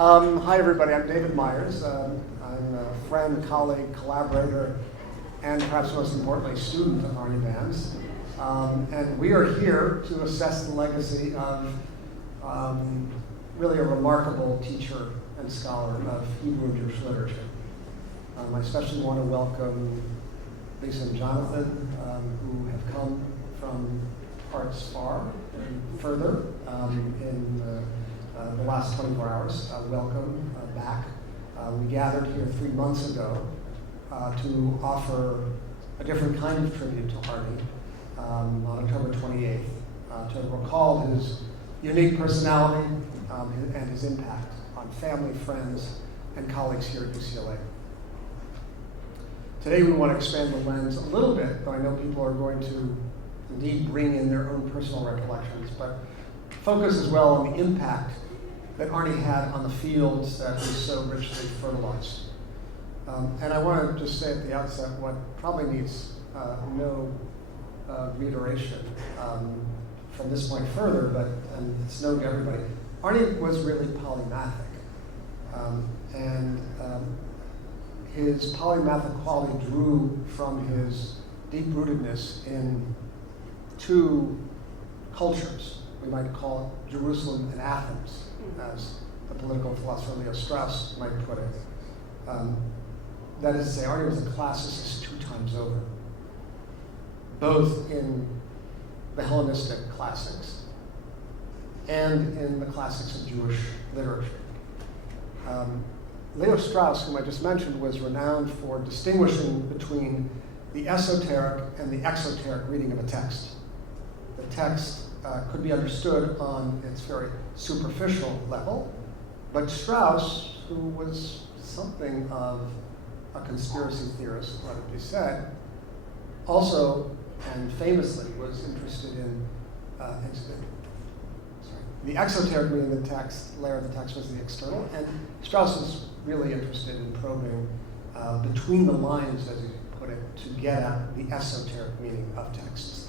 Hi, everybody. I'm David Myers. I'm a friend, colleague, collaborator, and perhaps most importantly, student of Arnold Band's. And we are here to assess the legacy of really a remarkable teacher and scholar of Hebrew and Jewish literature. I especially want to welcome Lisa and Jonathan, who have come from parts far and further in the last 24 hours. Welcome back. We gathered here 3 months ago to offer a different kind of tribute to Arnie on October 28th, to recall his unique personality and his impact on family, friends, and colleagues here at UCLA. Today we want to expand the lens a little bit, though I know people are going to indeed bring in their own personal recollections, but focus as well on the impact that Arnie had on the fields that we so richly fertilized. And I want to just say at the outset what probably needs no reiteration from this point further, but it's known to everybody. Arnie was really polymathic. His polymathic quality drew from his deep-rootedness in two cultures. We might call it Jerusalem and Athens, as the political philosopher Leo Strauss might put it. That is to say, Arnie was a classicist 2 times over, both in the Hellenistic classics and in the classics of Jewish literature. Leo Strauss, whom I just mentioned, was renowned for distinguishing between the esoteric and the exoteric reading of a text. The text could be understood on its very superficial level, but Strauss, who was something of a conspiracy theorist, let it be said, also and famously was interested in the exoteric reading of the text, layer of the text was the external, and Strauss was really interested in probing between the lines, as he put it, to get at the esoteric meaning of texts.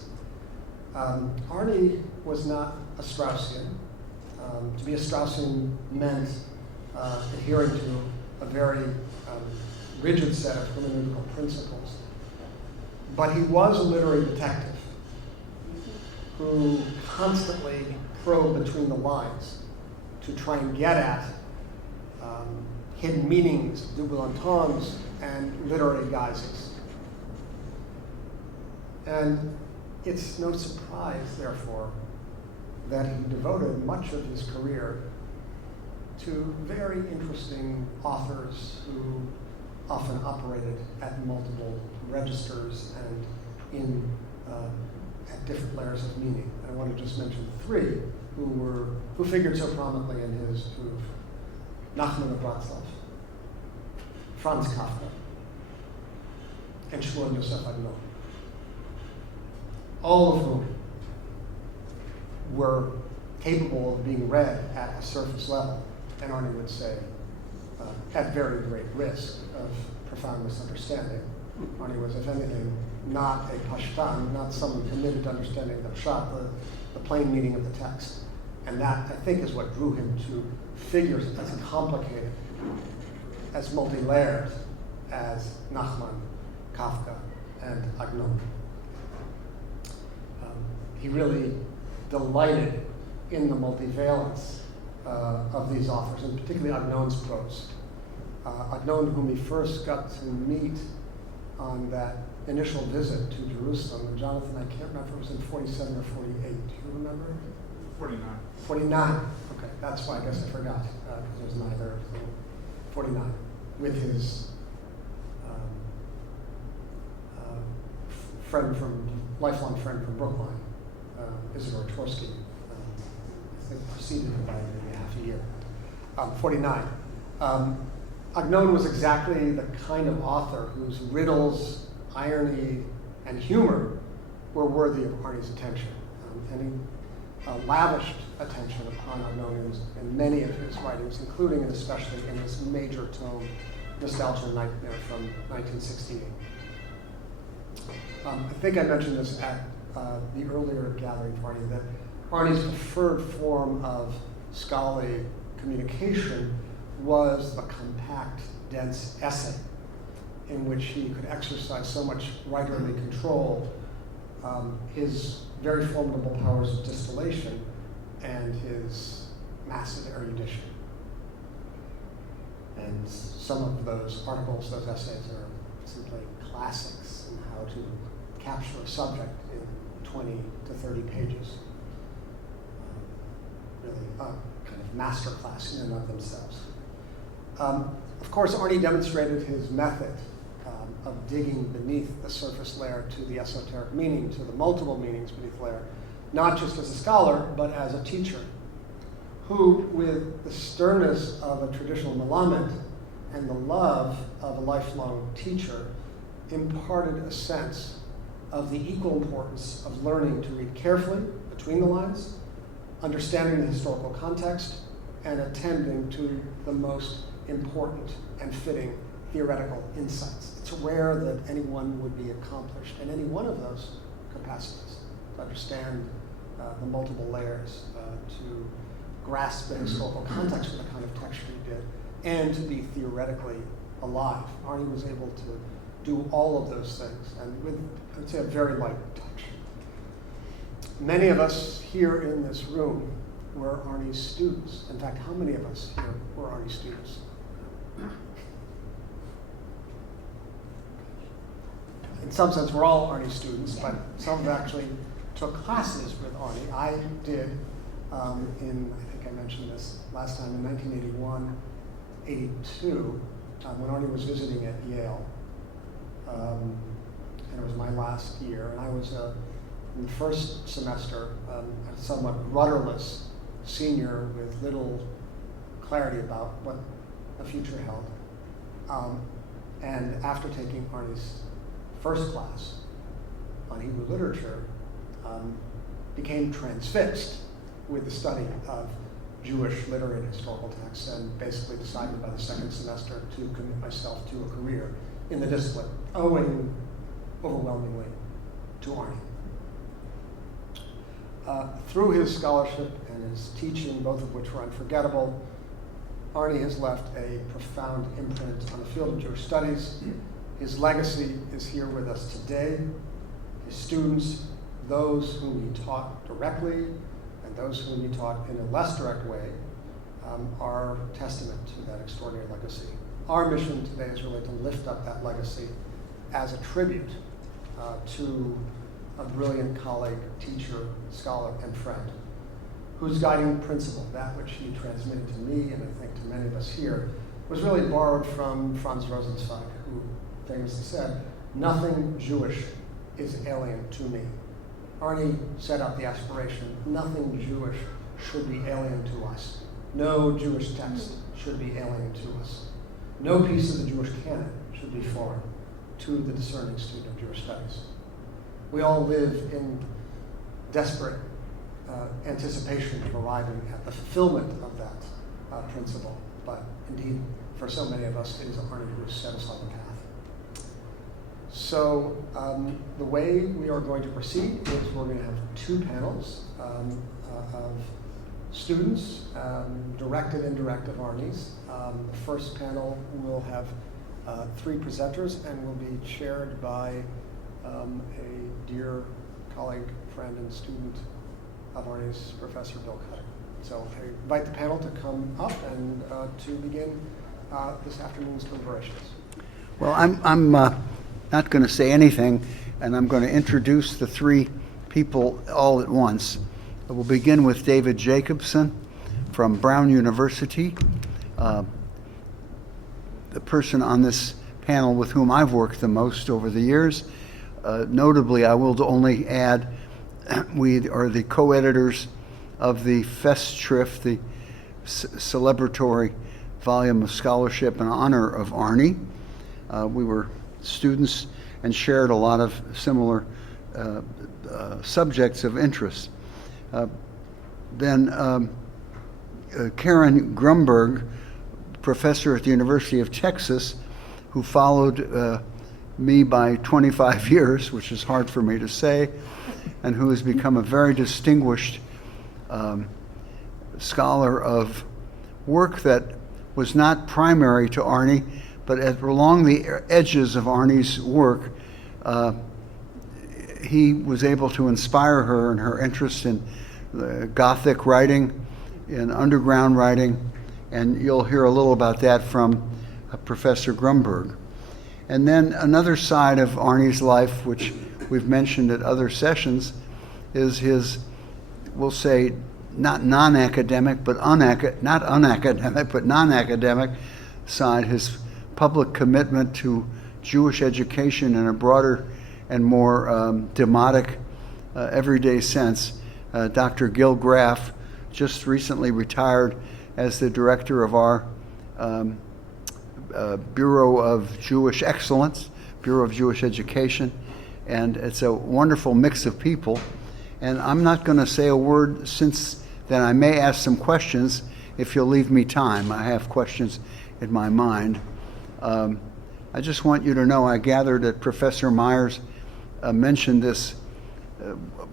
Arnie was not a Straussian. To be a Straussian meant adhering to a very rigid set of hermeneutical principles. But he was a literary detective who constantly probed between the lines to try and get at hidden meanings, double entendres, and literary guises. And it's no surprise, therefore, that he devoted much of his career to very interesting authors who often operated at multiple registers and at different layers of meaning. I want to just mention 3 who figured so prominently in his proof: Nachman of Bratslav, Franz Kafka, and Shmuel Yosef Agnon, all of whom were capable of being read at a surface level, and Arnie would say, at very great risk of profound misunderstanding. Arnie was, if anything, not a pashtan, not someone committed to understanding the pshat, the plain meaning of the text. And that, I think, is what drew him to figures as complicated, as multi-layered as Nachman, Kafka, and Agnon. He really delighted in the multivalence of these authors, and particularly Agnon's prose. Agnon, whom he first got to meet on that initial visit to Jerusalem. And Jonathan, I can't remember if it was in 47 or 48. Do you remember? 49. 49. Okay, that's why I guess I forgot, because there's neither. 49, with his lifelong friend from Brookline, Isidore Tversky. I think preceded him by maybe half a year. 49. Agnon was exactly the kind of author whose riddles, irony, and humor were worthy of Arnie's attention. And he lavished attention upon Agnon in many of his writings, including and especially in his major tome, Nostalgia and Nightmare from 1968. I think I mentioned this at the earlier gathering party, that Arnie's preferred form of scholarly communication was the compact, dense essay in which he could exercise so much writerly control, his very formidable powers of distillation, and his massive erudition. And some of those articles, those essays, are simply classics in how to capture a subject in 20 to 30 pages. Really a kind of masterclass in and of themselves. Of course, Arnie demonstrated his method of digging beneath the surface layer to the esoteric meaning, to the multiple meanings beneath the layer, not just as a scholar, but as a teacher, who, with the sternness of a traditional melamed and the love of a lifelong teacher, imparted a sense of the equal importance of learning to read carefully between the lines, understanding the historical context, and attending to the most important and fitting theoretical insights. It's rare that anyone would be accomplished in any one of those capacities, to understand the multiple layers, to grasp the historical context of the kind of texture he did, and to be theoretically alive. Arnie was able to do all of those things, and with, I'd say, a very light touch. Many of us here in this room were Arnie's students. In fact, how many of us here were Arnie's students? In some sense, we're all Arnie's students, but some actually took classes with Arnie. I did in, I think I mentioned this last time, in 1981, 82, when Arnie was visiting at Yale. And it was my last year, and I was in the first semester, a somewhat rudderless senior with little clarity about what the future held. And after taking Arnie's first class on Hebrew literature, became transfixed with the study of Jewish literary and historical texts, and basically decided by the second semester to commit myself to a career in the discipline, owing overwhelmingly to Arnie. Through his scholarship and his teaching, both of which were unforgettable, Arnie has left a profound imprint on the field of Jewish studies. His legacy is here with us today. His students, those whom he taught directly and those whom he taught in a less direct way, are testament to that extraordinary legacy. Our mission today is really to lift up that legacy as a tribute to a brilliant colleague, teacher, scholar, and friend, whose guiding principle, that which he transmitted to me, and I think to many of us here, was really borrowed from Franz Rosenzweig, who famously said, "Nothing Jewish is alien to me." Arnie set out the aspiration, nothing Jewish should be alien to us. No Jewish text should be alien to us. No piece of the Jewish canon should be foreign to the discerning student of Jewish studies. We all live in desperate anticipation of arriving at the fulfillment of that principle, but indeed, for so many of us, it is Arnie who has set us on the path. So the way we are going to proceed is we're going to have two panels of students, directed and indirect of Arnie's. The first panel will have three presenters and will be chaired by a dear colleague, friend, and student of Arnie's, Professor Bill Cutter. So I invite the panel to come up and to begin this afternoon's deliberations. Well, I'm not going to say anything, and I'm going to introduce the three people all at once. We'll begin with David Jacobson from Brown University, the person on this panel with whom I've worked the most over the years. Notably, I will only add, we are the co-editors of the Festschrift, the celebratory volume of scholarship in honor of Arnie. We were students and shared a lot of similar subjects of interest. Then Karen Grumberg, professor at the University of Texas, who followed me by 25 years, which is hard for me to say, and who has become a very distinguished scholar of work that was not primary to Arnie, but along the edges of Arnie's work, he was able to inspire her in her interest in Gothic writing, in underground writing, and you'll hear a little about that from Professor Grumberg. And then another side of Arnie's life, which we've mentioned at other sessions, is his, we'll say, not non-academic, but not unacademic, but non-academic side, his public commitment to Jewish education in a broader and more demotic, everyday sense. Dr. Gil Graff just recently retired as the director of our Bureau of Jewish Excellence, Bureau of Jewish Education, and it's a wonderful mix of people. And I'm not going to say a word, since then I may ask some questions if you'll leave me time. I have questions in my mind. I just want you to know, I gathered that Professor Myers mentioned this.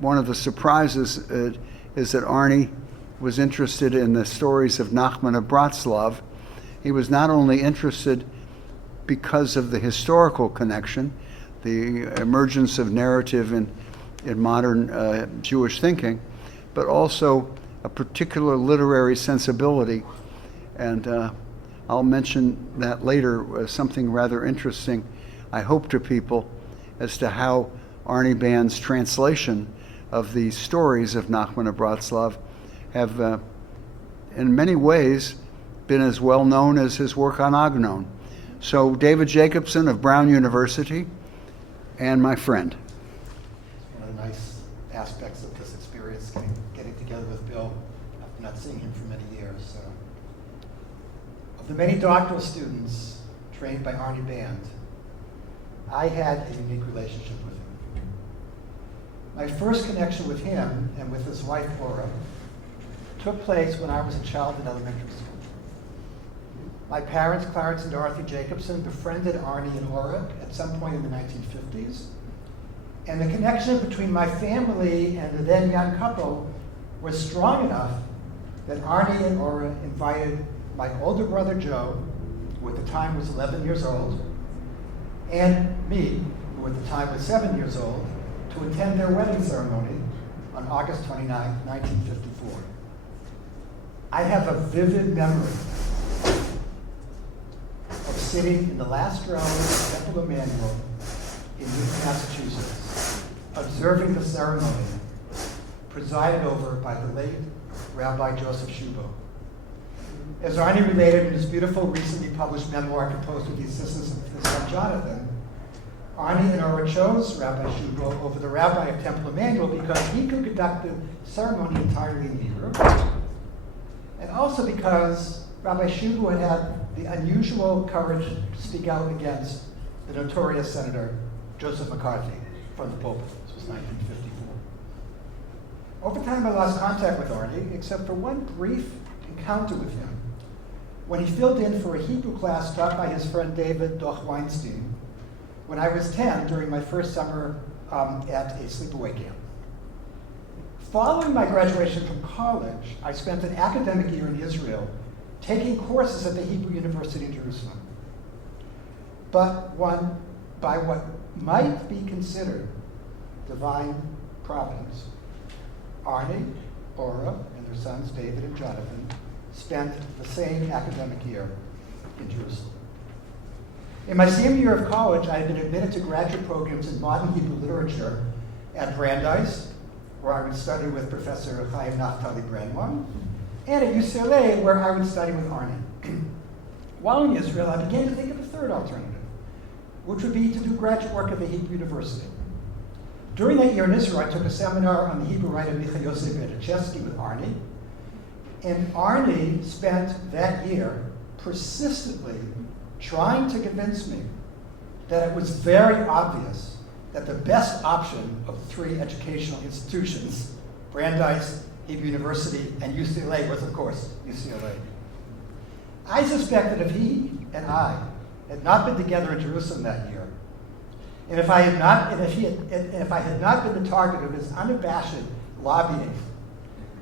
One of the surprises is that Arnie was interested in the stories of Nachman of Bratslav. He was not only interested because of the historical connection, the emergence of narrative in modern Jewish thinking, but also a particular literary sensibility. And I'll mention that later, something rather interesting, I hope, to people as to how Arnie Band's translation of the stories of Nachman of Bratslav have, in many ways, been as well known as his work on Agnon. So David Jacobson of Brown University, and my friend. One of the nice aspects of this experience, getting together with Bill after not seeing him for many years. So. Of the many doctoral students trained by Arnie Band, I had a unique relationship with him. My first connection with him and with his wife, Laura, took place when I was a child in elementary school. My parents, Clarence and Dorothy Jacobson, befriended Arnie and Laura at some point in the 1950s. And the connection between my family and the then young couple was strong enough that Arnie and Laura invited my older brother Joe, who at the time was 11 years old, and me, who at the time was 7 years old, to attend their wedding ceremony on August 29, 1954. I have a vivid memory of sitting in the last row of Temple Emmanuel in Newton, Massachusetts, observing the ceremony presided over by the late Rabbi Joseph Shubo. As Arnie related in his beautiful, recently published memoir composed with the assistance of his son Jonathan, Arnie and Laura chose Rabbi Shubo over the rabbi of Temple Emmanuel because he could conduct the ceremony entirely in Hebrew, and also because Rabbi Shubo had the unusual courage to speak out against the notorious Senator Joseph McCarthy from the pulpit. This was 1954. Over time, I lost contact with Arnie, except for one brief encounter with him, when he filled in for a Hebrew class taught by his friend David Doch Weinstein when I was 10 during my first summer at a sleepaway camp. Following my graduation from college, I spent an academic year in Israel taking courses at the Hebrew University in Jerusalem. But by what might be considered divine providence, Arnie, Laura, and their sons David and Jonathan spent the same academic year in Jerusalem. In my senior year of college, I had been admitted to graduate programs in modern Hebrew literature at Brandeis, where I would study with Professor Chaim Naftali Brandwine, and at UCLA, where I would study with Arnie. While in Israel, I began to think of a third alternative, which would be to do graduate work at the Hebrew University. During that year in Israel, I took a seminar on the Hebrew writer Micha Yosef Berdichevsky with Arnie, and Arnie spent that year persistently trying to convince me that it was very obvious that the best option of the three educational institutions, Brandeis, Hebrew University, and UCLA, was, of course, UCLA. I suspect that if he and I had not been together in Jerusalem that year, and if I had not been the target of his unabashed lobbying,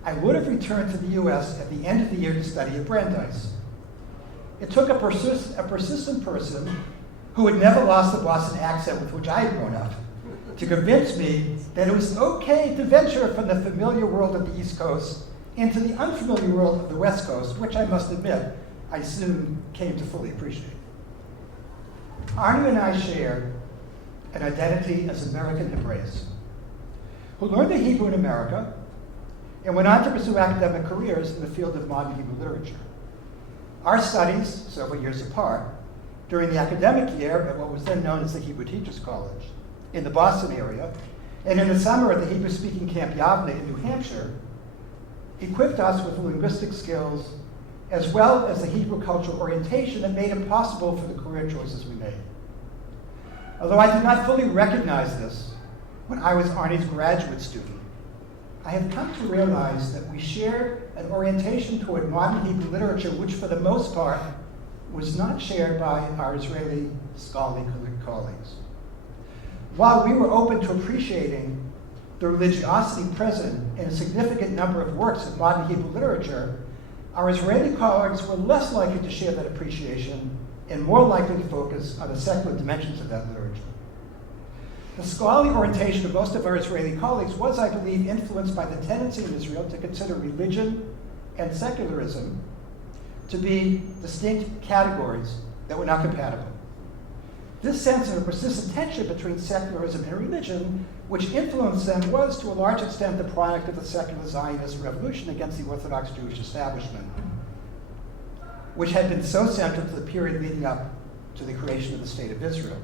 I would have returned to the U.S. at the end of the year to study at Brandeis. it took a persistent person who had never lost the Boston accent with which I had grown up to convince me that it was okay to venture from the familiar world of the East Coast into the unfamiliar world of the West Coast, which I must admit, I soon came to fully appreciate. Arnie and I shared an identity as American Hebraeus, who learned the Hebrew in America and went on to pursue academic careers in the field of modern Hebrew literature. Our studies, several years apart, during the academic year at what was then known as the Hebrew Teachers College in the Boston area, and in the summer at the Hebrew-speaking Camp Yavne in New Hampshire, equipped us with linguistic skills as well as the Hebrew cultural orientation that made it possible for the career choices we made. Although I did not fully recognize this when I was Arnie's graduate student, I have come to realize that we shared an orientation toward modern Hebrew literature which for the most part was not shared by our Israeli scholarly colleagues. While we were open to appreciating the religiosity present in a significant number of works of modern Hebrew literature, our Israeli colleagues were less likely to share that appreciation and more likely to focus on the secular dimensions of that literature. The scholarly orientation of most of our Israeli colleagues was, I believe, influenced by the tendency in Israel to consider religion and secularism to be distinct categories that were not compatible. This sense of a persistent tension between secularism and religion, which influenced them, was to a large extent the product of the secular Zionist revolution against the Orthodox Jewish establishment, which had been so central to the period leading up to the creation of the State of Israel.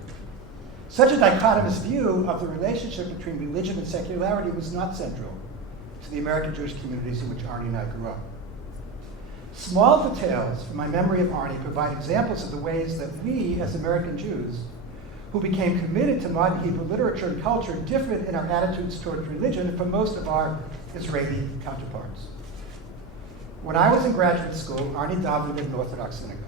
Such a dichotomous view of the relationship between religion and secularity was not central to the American Jewish communities in which Arnie and I grew up. Small details from my memory of Arnie provide examples of the ways that we, as American Jews, who became committed to modern Hebrew literature and culture, differed in our attitudes towards religion from most of our Israeli counterparts. When I was in graduate school, Arnie davened in an Orthodox synagogue.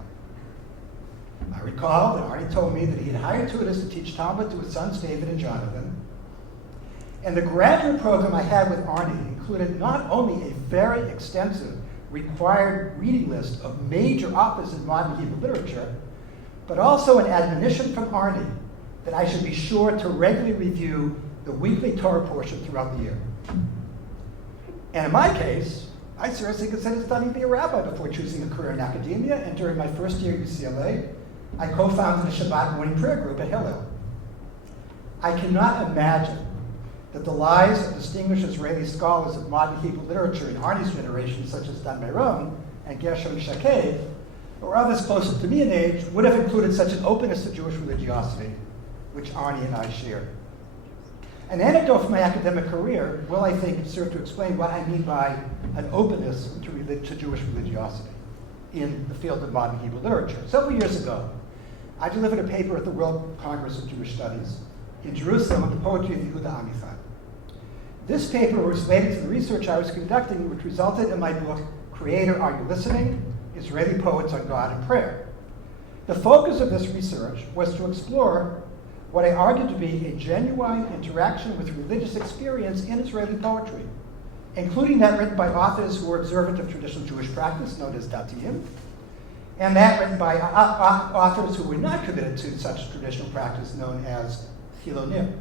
I recall that Arnie told me that he had hired tutors to teach Talmud to his sons David and Jonathan. And the graduate program I had with Arnie included not only a very extensive required reading list of major authors in modern Hebrew literature, but also an admonition from Arnie that I should be sure to regularly review the weekly Torah portion throughout the year. And in my case, I seriously considered studying to be a rabbi before choosing a career in academia, and during my first year at UCLA, I co-founded a Shabbat morning prayer group at Hillel. I cannot imagine that the lives of distinguished Israeli scholars of modern Hebrew literature in Arnie's generation, such as Dan Meron and Gershon Shaked, or others closer to me in age, would have included such an openness to Jewish religiosity, which Arnie and I shared. An anecdote from my academic career will, I think, serve to explain what I mean by an openness to Jewish religiosity in the field of modern Hebrew literature. Several years ago, I delivered a paper at the World Congress of Jewish Studies in Jerusalem on the poetry of Yehuda Amichai. This paper was related to the research I was conducting, which resulted in my book, Creator, Are You Listening? Israeli Poets on God and Prayer. The focus of this research was to explore what I argued to be a genuine interaction with religious experience in Israeli poetry, including that written by authors who were observant of traditional Jewish practice, known as Datiyim, and that written by authors who were not committed to such traditional practice, known as Chilonim.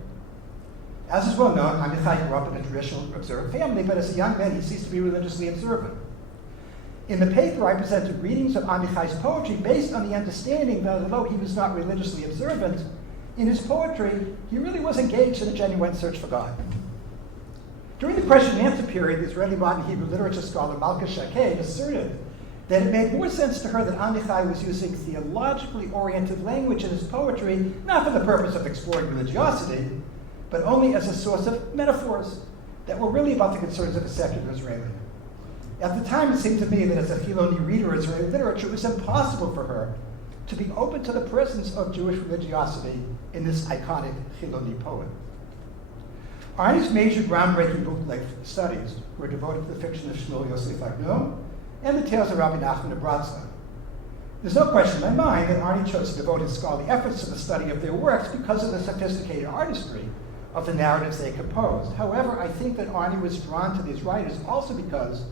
As is well known, Amichai grew up in a traditional observant family, but as a young man, he ceased to be religiously observant. In the paper, I presented readings of Amichai's poetry based on the understanding that although he was not religiously observant, in his poetry, he really was engaged in a genuine search for God. During the question and answer period, the Israeli modern Hebrew literature scholar Malka Shaked asserted that it made more sense to her that Amichai was using theologically oriented language in his poetry, not for the purpose of exploring religiosity, but only as a source of metaphors that were really about the concerns of a secular Israeli. At the time, it seemed to me that as a Chiloni reader of Israeli literature, it was impossible for her to be open to the presence of Jewish religiosity in this iconic Chiloni poet. Arnie's major groundbreaking book-length studies were devoted to the fiction of Shmuel Yosef Agnon and the tales of Rabbi Nachman of Bratslav. There's no question in my mind that Arnie chose to devote his scholarly efforts to the study of their works because of the sophisticated artistry of the narratives they composed. However, I think that Arnie was drawn to these writers also because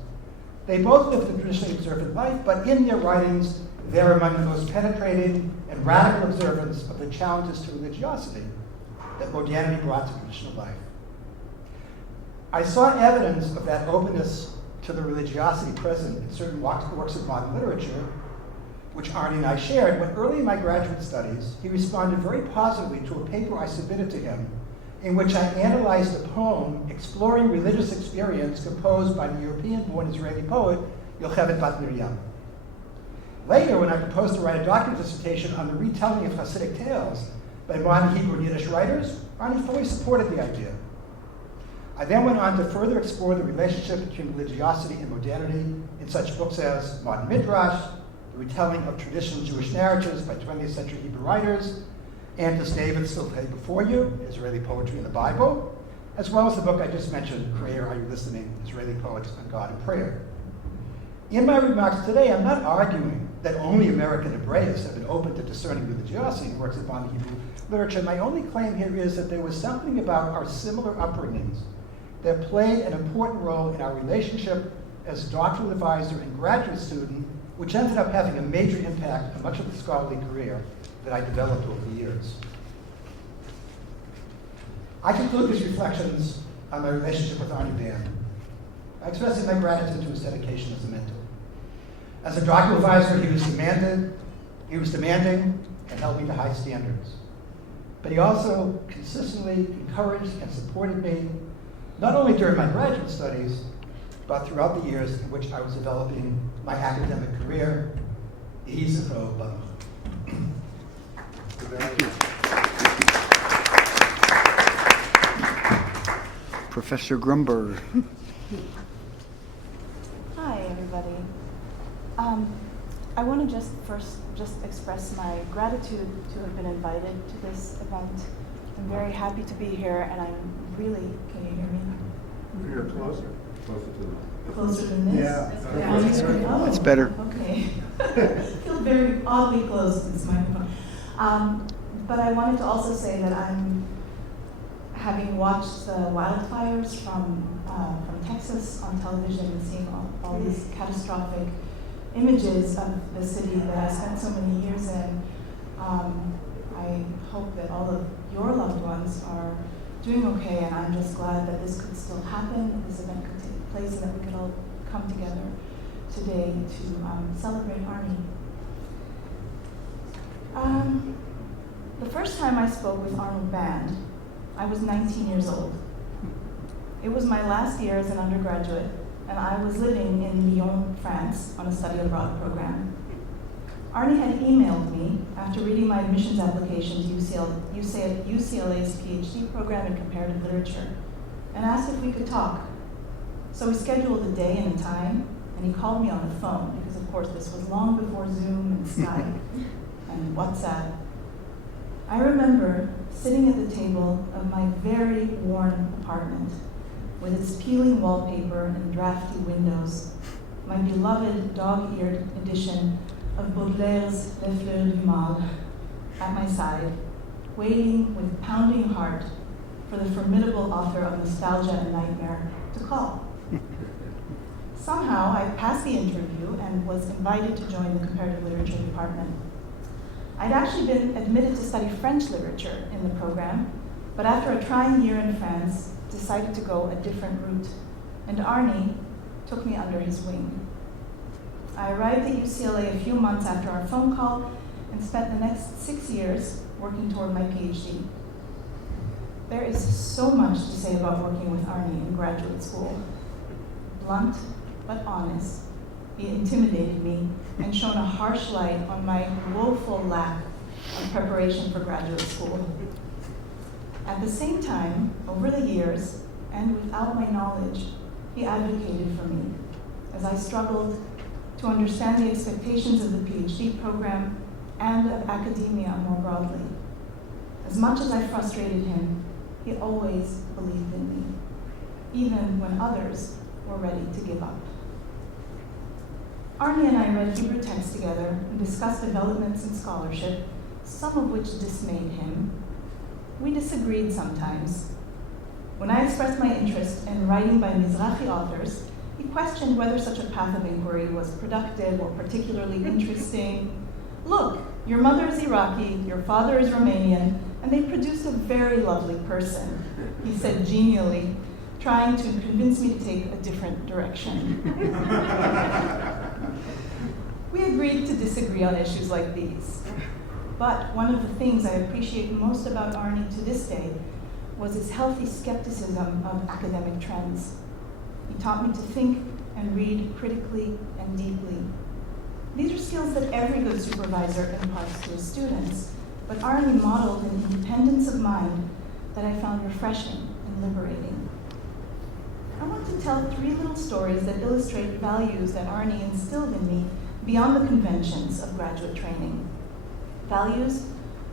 They both lived a traditionally observant life, but in their writings, they're among the most penetrating and radical observance of the challenges to religiosity that modernity brought to traditional life. I saw evidence of that openness to the religiosity present in certain works of modern literature, which Arnie and I shared, when early in my graduate studies, he responded very positively to a paper I submitted to him in which I analyzed a poem exploring religious experience composed by the European-born Israeli poet Yocheved Bat Miriam. Later, when I proposed to write a doctoral dissertation on the retelling of Hasidic tales by modern Hebrew and Yiddish writers, Arnie fully supported the idea. I then went on to further explore the relationship between religiosity and modernity in such books as Modern Midrash, the retelling of traditional Jewish narratives by 20th century Hebrew writers, and Does David Still Play Before You? Israeli Poetry in the Bible, as well as the book I just mentioned, Creator, Are You Listening? Israeli Poets on God and Prayer. In my remarks today, I'm not arguing that only American Hebraists have been open to discerning religiosity in works of modern Hebrew literature. My only claim here is that there was something about our similar upbringings that played an important role in our relationship as doctoral advisor and graduate student, which ended up having a major impact on much of the scholarly career that I developed over the years. I conclude these reflections on my relationship with Arnold Band by expressing my gratitude to his dedication as a mentor. As a doctoral advisor, he was demanding and held me to high standards. But he also consistently encouraged and supported me, not only during my graduate studies, but throughout the years in which I was developing my academic career. Yehי zichro baruch. Thank you. Professor Grumberg. Hi, everybody. I want to just express my gratitude to have been invited to this event. I'm very happy to be here, and I'm really, can you hear me? You're closer. Closer than this? Yeah. Oh, It's better. Okay. I feel very oddly close to this microphone. But I wanted to also say that I'm having watched the wildfires from Texas on television and seeing all these catastrophic images of the city that I spent so many years in. I hope that all of your loved ones are doing okay, and I'm just glad that this could still happen, that this event could take place, and that we could all come together today to celebrate Arnie. The first time I spoke with Arnold Band, I was 19 years old. It was my last year as an undergraduate, and I was living in Lyon, France, on a study abroad program. Arnie had emailed me after reading my admissions application to UCLA's PhD program in comparative literature and asked if we could talk. So we scheduled a day and a time, and he called me on the phone because, of course, this was long before Zoom and Skype and WhatsApp. I remember sitting at the table of my very worn apartment with its peeling wallpaper and drafty windows, my beloved dog-eared edition of Baudelaire's Les Fleurs du Mal at my side, waiting with pounding heart for the formidable author of Nostalgia and Nightmare to call. Somehow, I passed the interview and was invited to join the comparative literature department. I'd actually been admitted to study French literature in the program, but after a trying year in France, decided to go a different route, and Arnie took me under his wing. I arrived at UCLA a few months after our phone call and spent the next 6 years working toward my PhD. There is so much to say about working with Arnie in graduate school. Blunt, but honest, he intimidated me and shone a harsh light on my woeful lack of preparation for graduate school. At the same time, over the years, and without my knowledge, he advocated for me as I struggled to understand the expectations of the PhD program and of academia more broadly. As much as I frustrated him, he always believed in me, even when others were ready to give up. Arnie and I read Hebrew texts together and discussed developments in scholarship, some of which dismayed him. We disagreed sometimes. When I expressed my interest in writing by Mizrahi authors, He questioned whether such a path of inquiry was productive or particularly interesting. Look, your mother is Iraqi, your father is Romanian, and they produced a very lovely person, he said genially, trying to convince me to take a different direction. We agreed to disagree on issues like these. But one of the things I appreciate most about Arnie to this day was his healthy skepticism of academic trends. He taught me to think and read critically and deeply. These are skills that every good supervisor imparts to his students, but Arnie modeled an independence of mind that I found refreshing and liberating. I want to tell 3 little stories that illustrate values that Arnie instilled in me beyond the conventions of graduate training. Values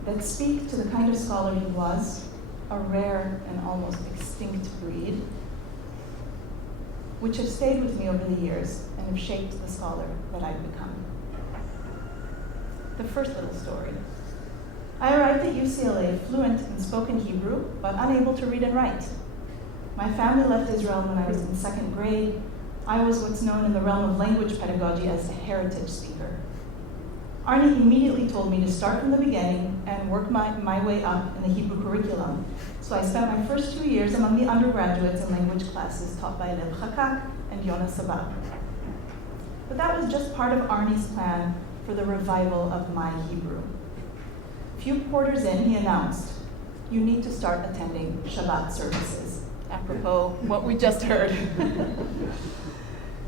that speak to the kind of scholar he was, a rare and almost extinct breed, which have stayed with me over the years and have shaped the scholar that I've become. The first little story. I arrived at UCLA fluent in spoken Hebrew, but unable to read and write. My family left Israel when I was in 2nd grade. I was what's known in the realm of language pedagogy as a heritage speaker. Arnie immediately told me to start from the beginning and work my way up in the Hebrew curriculum. So I spent my first 2 years among the undergraduates in language classes taught by Lev Chakak and Yonah Sabah. But that was just part of Arnie's plan for the revival of my Hebrew. A few quarters in, he announced, "You need to start attending Shabbat services," apropos what we just heard.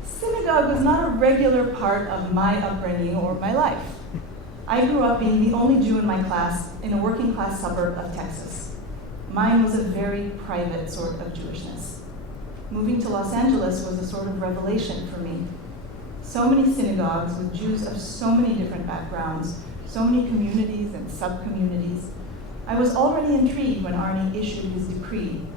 Synagogue was not a regular part of my upbringing or my life. I grew up being the only Jew in my class in a working class suburb of Texas. Mine was a very private sort of Jewishness. Moving to Los Angeles was a sort of revelation for me. So many synagogues with Jews of so many different backgrounds, so many communities and sub-communities. I was already intrigued when Arnie issued his decree.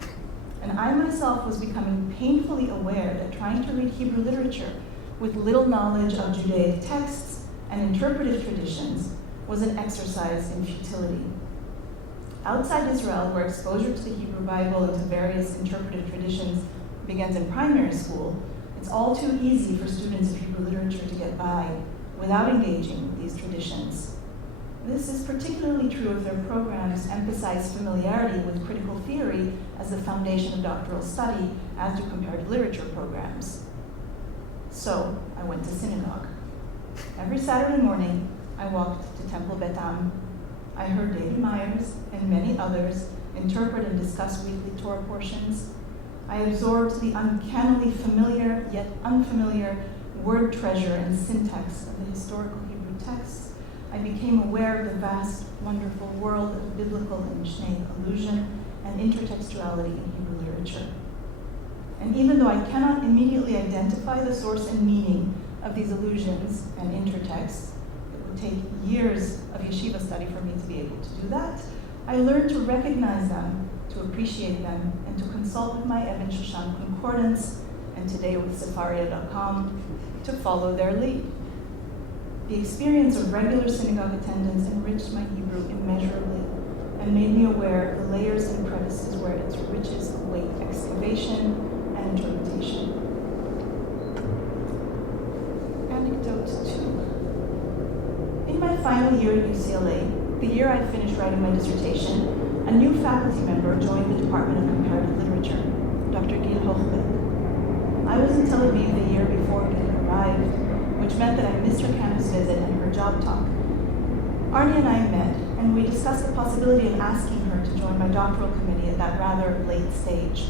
And I myself was becoming painfully aware that trying to read Hebrew literature with little knowledge of Judaic texts and interpretive traditions was an exercise in futility. Outside Israel, where exposure to the Hebrew Bible and to various interpretive traditions begins in primary school, it's all too easy for students of Hebrew literature to get by without engaging with these traditions. This is particularly true if their programs emphasize familiarity with critical theory as the foundation of doctoral study, as do comparative literature programs. So I went to synagogue. Every Saturday morning, I walked to Temple Bet Am. I heard David Myers and many others interpret and discuss weekly Torah portions. I absorbed the uncannily familiar yet unfamiliar word treasure and syntax of the historical Hebrew texts. I became aware of the vast, wonderful world of biblical and Mishnaic allusion and intertextuality in Hebrew literature. And even though I cannot immediately identify the source and meaning of these allusions and intertexts, it would take years of yeshiva study for me to be able to do that, I learned to recognize them, to appreciate them, and to consult with my Eben Shoshan concordance, and today with Sefaria.com, to follow their lead. The experience of regular synagogue attendance enriched my Hebrew immeasurably and made me aware of the layers and crevices where its riches await excavation and interpretation. Anecdote 2. In my final year at UCLA, the year I'd finished writing my dissertation, a new faculty member joined the Department of Comparative Literature, Dr. Gil Hochberg. I was in Tel Aviv the year before Gil arrived, which meant that I missed her campus visit and her job talk. Arnie and I met, and we discussed the possibility of asking her to join my doctoral committee at that rather late stage.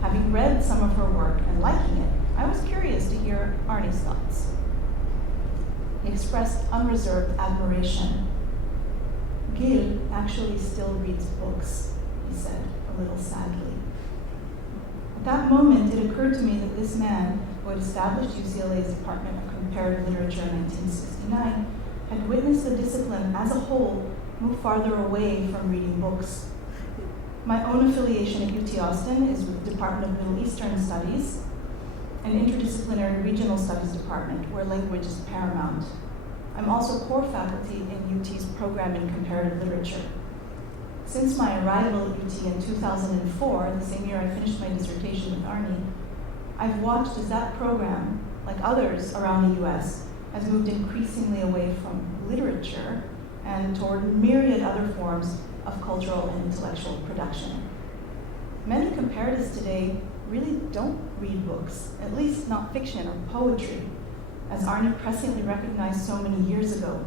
Having read some of her work and liking it, I was curious to hear Arnie's thoughts. He expressed unreserved admiration. Gil actually still reads books, he said, a little sadly. At that moment, it occurred to me that this man, who had established UCLA's Department of Comparative Literature in 1969, had witnessed the discipline as a whole move farther away from reading books. My own affiliation at UT Austin is with the Department of Middle Eastern Studies, an interdisciplinary regional studies department where language is paramount. I'm also core faculty in UT's program in comparative literature. Since my arrival at UT in 2004, the same year I finished my dissertation with Arnie, I've watched as that program, like others around the US, has moved increasingly away from literature and toward myriad other forms of cultural and intellectual production. Many comparatists today really don't read books, at least not fiction or poetry, as Arne presciently recognized so many years ago.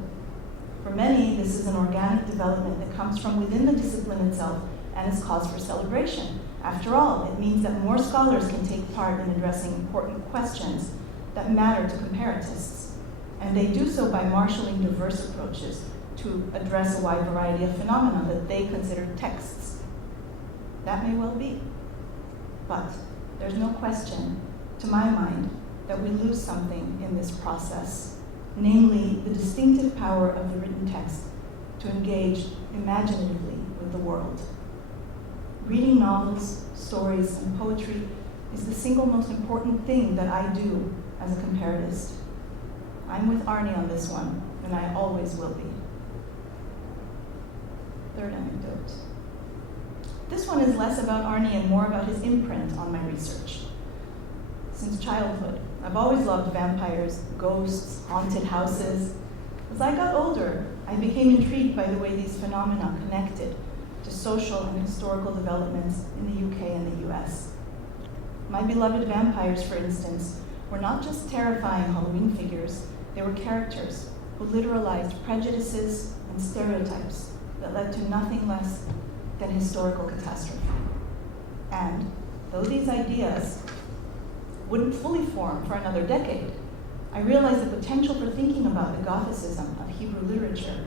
For many, this is an organic development that comes from within the discipline itself and is cause for celebration. After all, it means that more scholars can take part in addressing important questions that matter to comparatists, and they do so by marshaling diverse approaches to address a wide variety of phenomena that they consider texts. That may well be, but there's no question, to my mind, that we lose something in this process, namely the distinctive power of the written text to engage imaginatively with the world. Reading novels, stories, and poetry is the single most important thing that I do as a comparatist. I'm with Arne on this one, and I always will be. Third anecdote. This one is less about Arne and more about his imprint on my research. Since childhood, I've always loved vampires, ghosts, haunted houses. As I got older, I became intrigued by the way these phenomena connected to social and historical developments in the UK and the US. My beloved vampires, for instance, were not just terrifying Halloween figures, they were characters who literalized prejudices and stereotypes that led to nothing less than historical catastrophe. And though these ideas wouldn't fully form for another decade, I realized the potential for thinking about the Gothicism of Hebrew literature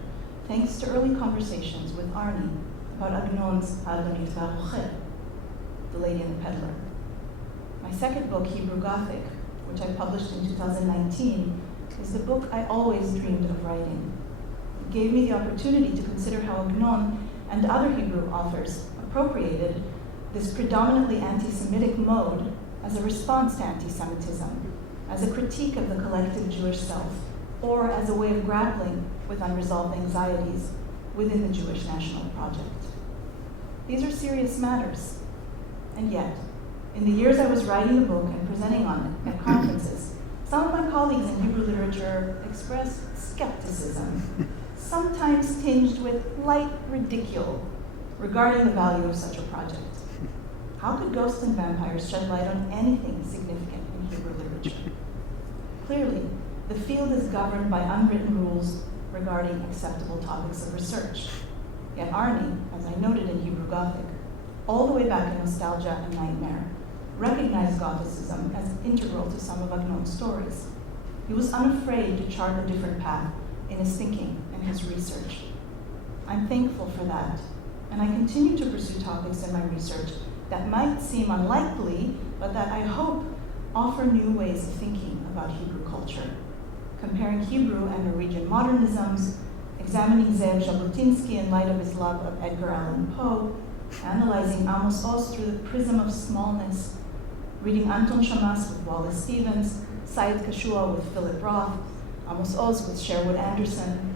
thanks to early conversations with Arne about Agnon's Adonit Varuche, The Lady and the Peddler. My second book, Hebrew Gothic, which I published in 2019, is the book I always dreamed of writing. It gave me the opportunity to consider how Agnon and other Hebrew authors appropriated this predominantly anti-Semitic mode as a response to anti-Semitism, as a critique of the collective Jewish self, or as a way of grappling with unresolved anxieties within the Jewish national project. These are serious matters, and yet, in the years I was writing the book and presenting on it at conferences, some of my colleagues in Hebrew literature expressed skepticism, sometimes tinged with light ridicule regarding the value of such a project. How could ghosts and vampires shed light on anything significant in Hebrew literature? Clearly, the field is governed by unwritten rules regarding acceptable topics of research. Yet Arne, as I noted in Hebrew Gothic, all the way back in Nostalgia and Nightmare, recognized Gothicism as integral to some of Agnon's stories. He was unafraid to chart a different path in his thinking and his research. I'm thankful for that, and I continue to pursue topics in my research that might seem unlikely, but that I hope offer new ways of thinking about Hebrew culture, comparing Hebrew and Norwegian modernisms, examining Zev Jabotinsky in light of his love of Edgar Allan Poe, analyzing Amos Oz through the prism of smallness, reading Anton Shamas with Wallace Stevens, Syed Kashua with Philip Roth, Amos Oz with Sherwood Anderson.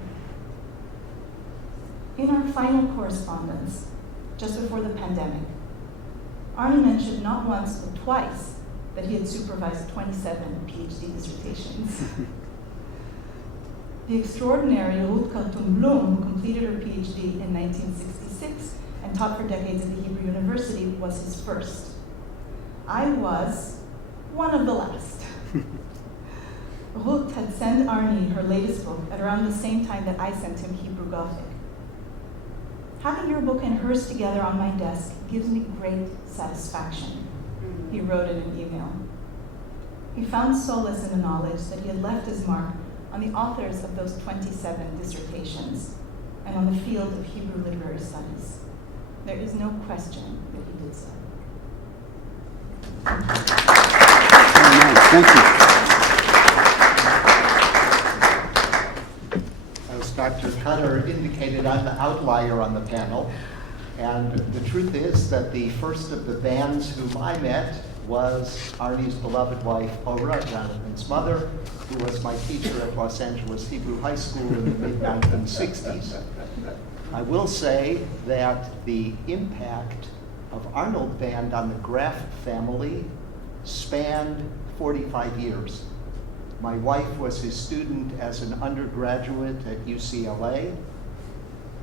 In our final correspondence, just before the pandemic, Arne mentioned not once but twice that he had supervised 27 PhD dissertations. The extraordinary Ruth Khartoum Bloom, who completed her PhD in 1966 and taught for decades at the Hebrew University, was his first. I was one of the last. Ruth had sent Arne her latest book at around the same time that I sent him Hebrew Gothic. Having your book and hers together on my desk gives me great satisfaction, he wrote in an email. He found solace in the knowledge that he had left his mark on the authors of those 27 dissertations and on the field of Hebrew literary studies. There is no question that he did so. Thank you. As Dr. Cutter indicated, I'm the outlier on the panel. And the truth is that the first of the bands whom I met was Arne's beloved wife, Ora, Jonathan's mother, who was my teacher at Los Angeles Hebrew High School in the mid-1960s. I will say that the impact of Arnold Band on the Graff family spanned 45 years. My wife was his student as an undergraduate at UCLA.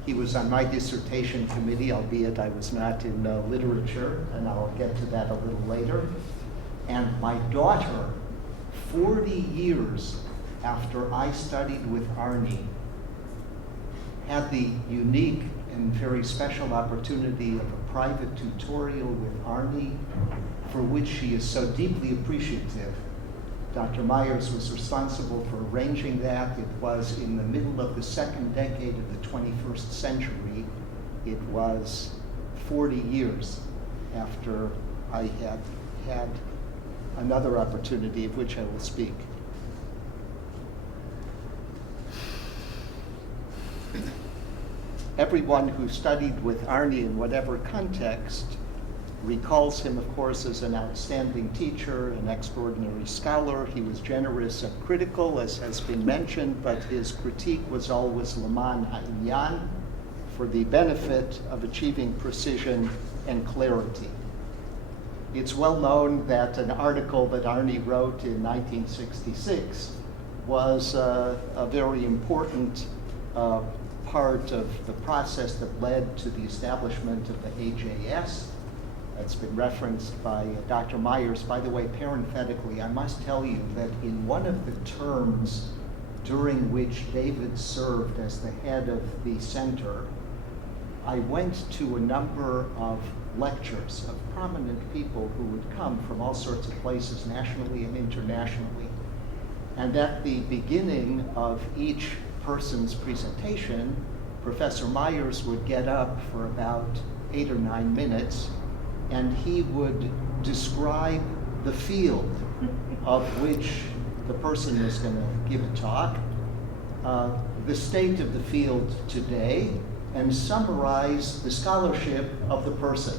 He was on my dissertation committee, albeit I was not in literature, and I'll get to that a little later. And my daughter, 40 years after I studied with Arnie, had the unique and very special opportunity of a private tutorial with Arnie, for which she is so deeply appreciative. Dr. Myers was responsible for arranging that. It was in the middle of the second decade of the 21st century. It was 40 years after I had had another opportunity of which I will speak. Everyone who studied with Arnie in whatever context recalls him, of course, as an outstanding teacher, an extraordinary scholar. He was generous and critical, as has been mentioned, but his critique was always Leman Ha'inyan, for the benefit of achieving precision and clarity. It's well known that an article that Arnie wrote in 1966 was a very important part of the process that led to the establishment of the AJS. That's been referenced by Dr. Myers. By the way, parenthetically, I must tell you that in one of the terms during which David served as the head of the center, I went to a number of lectures of prominent people who would come from all sorts of places, nationally and internationally. And at the beginning of each person's presentation, Professor Myers would get up for about 8 or 9 minutes, and he would describe the field of which the person was going to give a talk, the state of the field today, and summarize the scholarship of the person.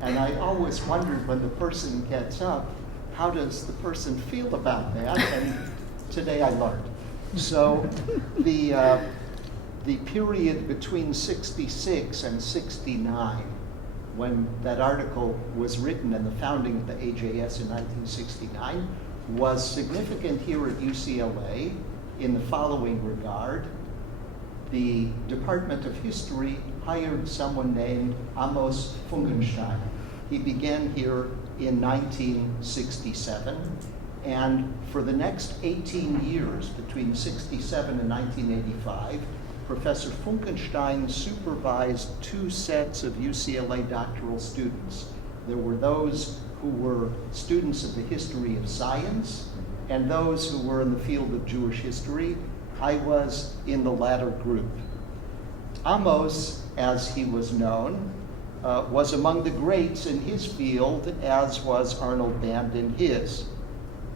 And I always wondered, when the person gets up, how does the person feel about that? And today I learned. So the period between 66 and 69, when that article was written and the founding of the AJS in 1969, was significant here at UCLA in the following regard. The Department of History hired someone named Amos Funkenstein. He began here in 1967, and for the next 18 years, between 67 and 1985, Professor Funkenstein supervised 2 sets of UCLA doctoral students. There were those who were students of the history of science and those who were in the field of Jewish history. I was in the latter group. Amos, as he was known, was among the greats in his field, as was Arnold Band in his.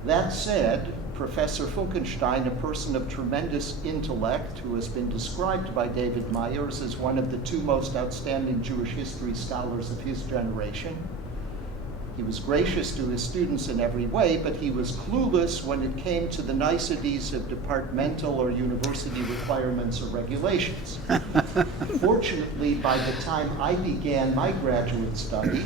That said, Professor Funkenstein, a person of tremendous intellect who has been described by David Myers as one of the 2 most outstanding Jewish history scholars of his generation. He was gracious to his students in every way, but he was clueless when it came to the niceties of departmental or university requirements or regulations. Fortunately, by the time I began my graduate study,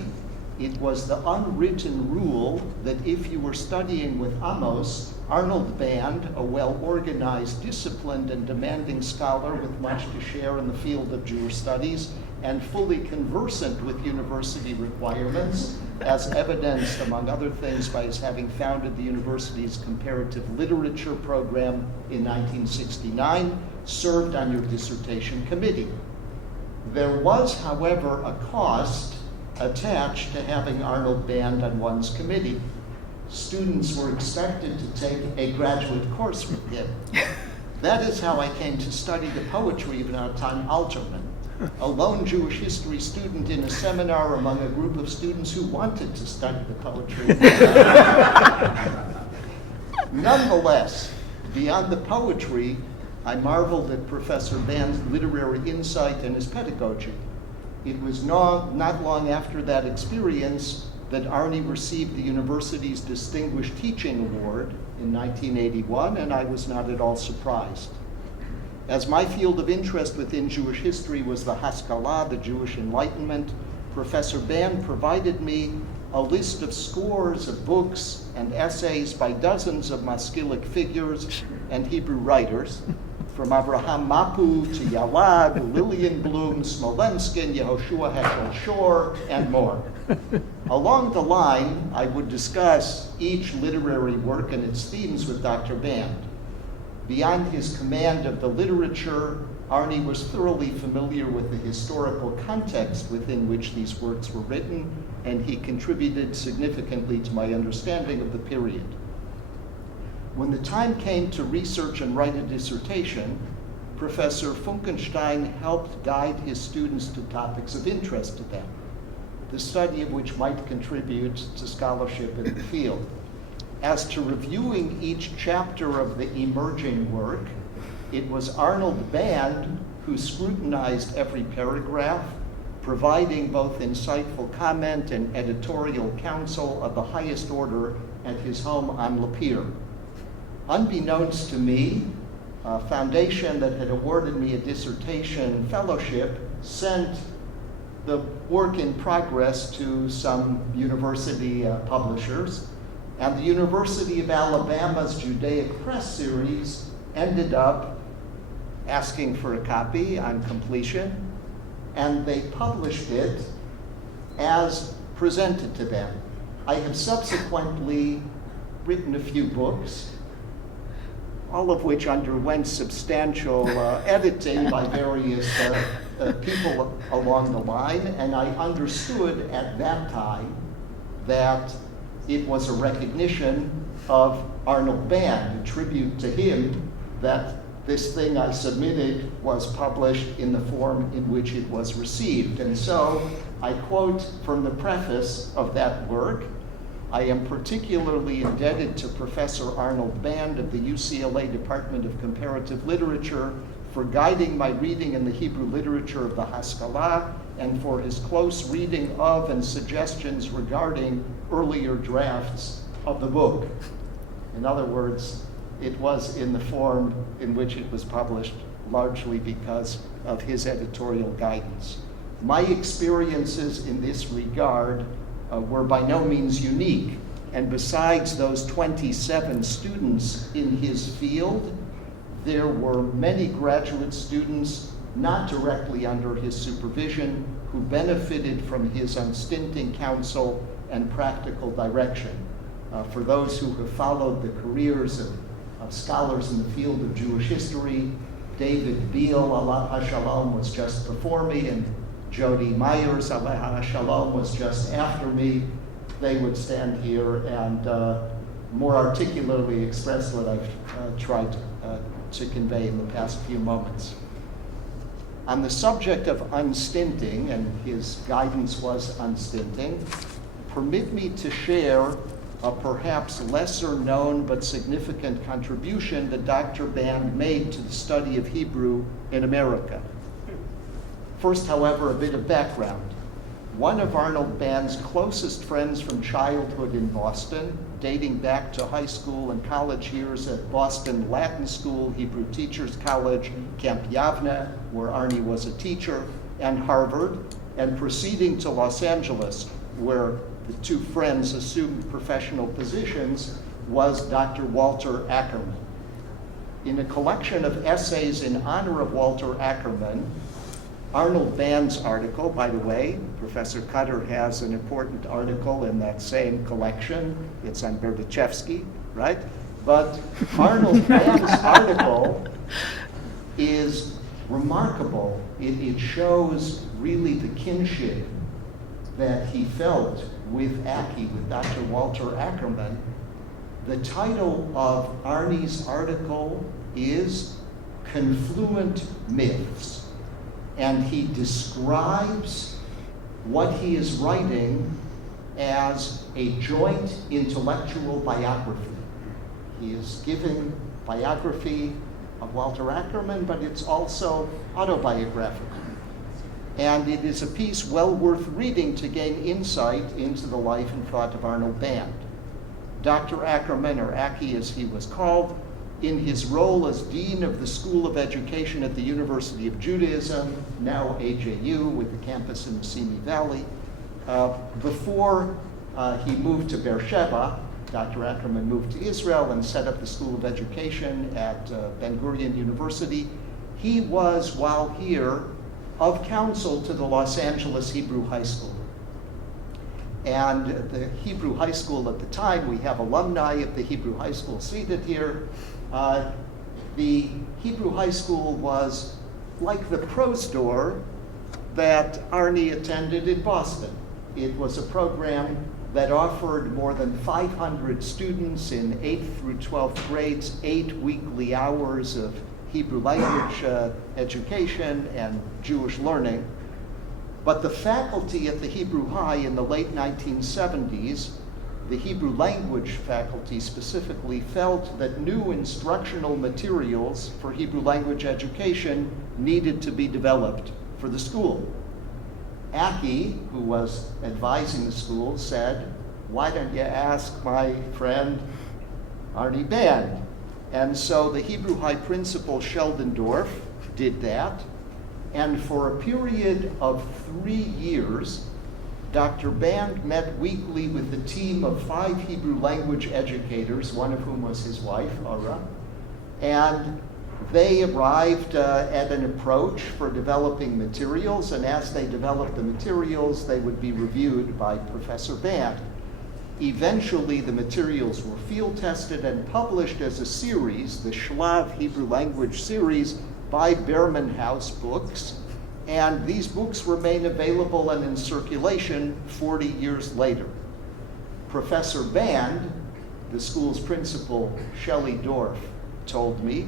it was the unwritten rule that if you were studying with Amos, Arnold Band, a well-organized, disciplined, and demanding scholar with much to share in the field of Jewish studies, and fully conversant with university requirements, as evidenced, among other things, by his having founded the university's comparative literature program in 1969, served on your dissertation committee. There was, however, a cost attached to having Arnold Band on one's committee. Students were expected to take a graduate course with him. That is how I came to study the poetry of Natan Alterman, a lone Jewish history student in a seminar among a group of students who wanted to study the poetry. Nonetheless, beyond the poetry, I marveled at Professor Band's literary insight and his pedagogy. It was not long after that experience that Arnie received the university's Distinguished Teaching Award in 1981, and I was not at all surprised. As my field of interest within Jewish history was the Haskalah, the Jewish Enlightenment, Professor Band provided me a list of scores of books and essays by dozens of Maskilic figures and Hebrew writers, from Abraham Mapu to Yalad, Lillian Bloom, Smolenskin, Yehoshua Heschel Shor, and more. Along the line, I would discuss each literary work and its themes with Dr. Band. Beyond his command of the literature, Arnie was thoroughly familiar with the historical context within which these works were written, and he contributed significantly to my understanding of the period. When the time came to research and write a dissertation, Professor Funkenstein helped guide his students to topics of interest to them, the study of which might contribute to scholarship in the field. As to reviewing each chapter of the emerging work, it was Arnold Band who scrutinized every paragraph, providing both insightful comment and editorial counsel of the highest order at his home on Lapeer. Unbeknownst to me, a foundation that had awarded me a dissertation fellowship sent the work in progress to some university publishers, and the University of Alabama's Judaic Press series ended up asking for a copy on completion, and they published it as presented to them. I have subsequently written a few books, all of which underwent substantial editing by various people along the line, and I understood at that time that it was a recognition of Arnold Band, a tribute to him, that this thing I submitted was published in the form in which it was received. And so I quote from the preface of that work. I am particularly indebted to Professor Arnold Band of the UCLA Department of Comparative Literature for guiding my reading in the Hebrew literature of the Haskalah and for his close reading of and suggestions regarding earlier drafts of the book. In other words, it was in the form in which it was published largely because of his editorial guidance. My experiences in this regard were by no means unique, and besides those 27 students in his field, there were many graduate students not directly under his supervision who benefited from his unstinting counsel and practical direction. For those who have followed the careers of scholars in the field of Jewish history, David Beal, Alav HaShalom, was just before me, and Jody Myers, Alav HaShalom, was just after me. They would stand here and more articulately express what I've tried to convey in the past few moments. On the subject of unstinting, and his guidance was unstinting, permit me to share a perhaps lesser known but significant contribution that Dr. Band made to the study of Hebrew in America. First, however, a bit of background. One of Arnold Band's closest friends from childhood in Boston, dating back to high school and college years at Boston Latin School, Hebrew Teachers College, Camp Yavne, where Arnie was a teacher, and Harvard, and proceeding to Los Angeles, where the two friends assumed professional positions, was Dr. Walter Ackerman. In a collection of essays in honor of Walter Ackerman, Arnold Band's article, by the way, Professor Cutter has an important article in that same collection. It's on Berdichevsky, right? But Arnold Band's article is remarkable. It shows really the kinship that he felt with Dr. Walter Ackerman. The title of Arnie's article is Confluent Myths, and he describes what he is writing as a joint intellectual biography. He is giving biography of Walter Ackerman, but it's also autobiographical. And it is a piece well worth reading to gain insight into the life and thought of Arnold Band. Dr. Ackerman, or Aki as he was called, in his role as Dean of the School of Education at the University of Judaism, now AJU, with the campus in the Simi Valley, before he moved to Beersheba. Dr. Ackerman moved to Israel and set up the School of Education at Ben-Gurion University. He was, while here, of counsel to the Los Angeles Hebrew High School. And the Hebrew High School at the time, we have alumni of the Hebrew High School seated here. The Hebrew High School was like the Pro Store that Arnie attended in Boston. It was a program that offered more than 500 students in 8th through 12th grades, 8 weekly hours of Hebrew language education and Jewish learning. But the faculty at the Hebrew High in the late 1970s, the Hebrew language faculty specifically, felt that new instructional materials for Hebrew language education needed to be developed for the school. Aki, who was advising the school, said, "Why don't you ask my friend Arnie Band?" And so the Hebrew High principal, Sheldon Dorff, did that. And for a period of 3 years, Dr. Band met weekly with a team of 5 Hebrew language educators, one of whom was his wife, Ara, and they arrived at an approach for developing materials, and as they developed the materials, they would be reviewed by Professor Band. Eventually, the materials were field tested and published as a series, the Shlav Hebrew Language series, by Behrman House Books, and these books remain available and in circulation 40 years later. Professor Band, the school's principal, Shelley Dorff, told me,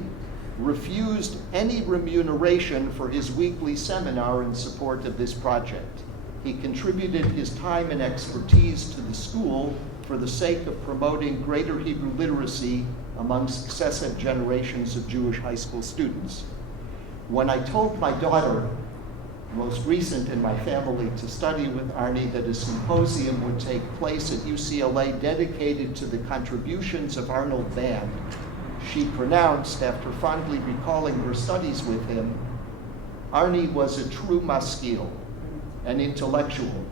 refused any remuneration for his weekly seminar in support of this project. He contributed his time and expertise to the school for the sake of promoting greater Hebrew literacy among successive generations of Jewish high school students. When I told my daughter, most recent in my family, to study with Arnie, that a symposium would take place at UCLA dedicated to the contributions of Arnold Band, she pronounced, after fondly recalling her studies with him, "Arnie was a true maskil, an intellectual,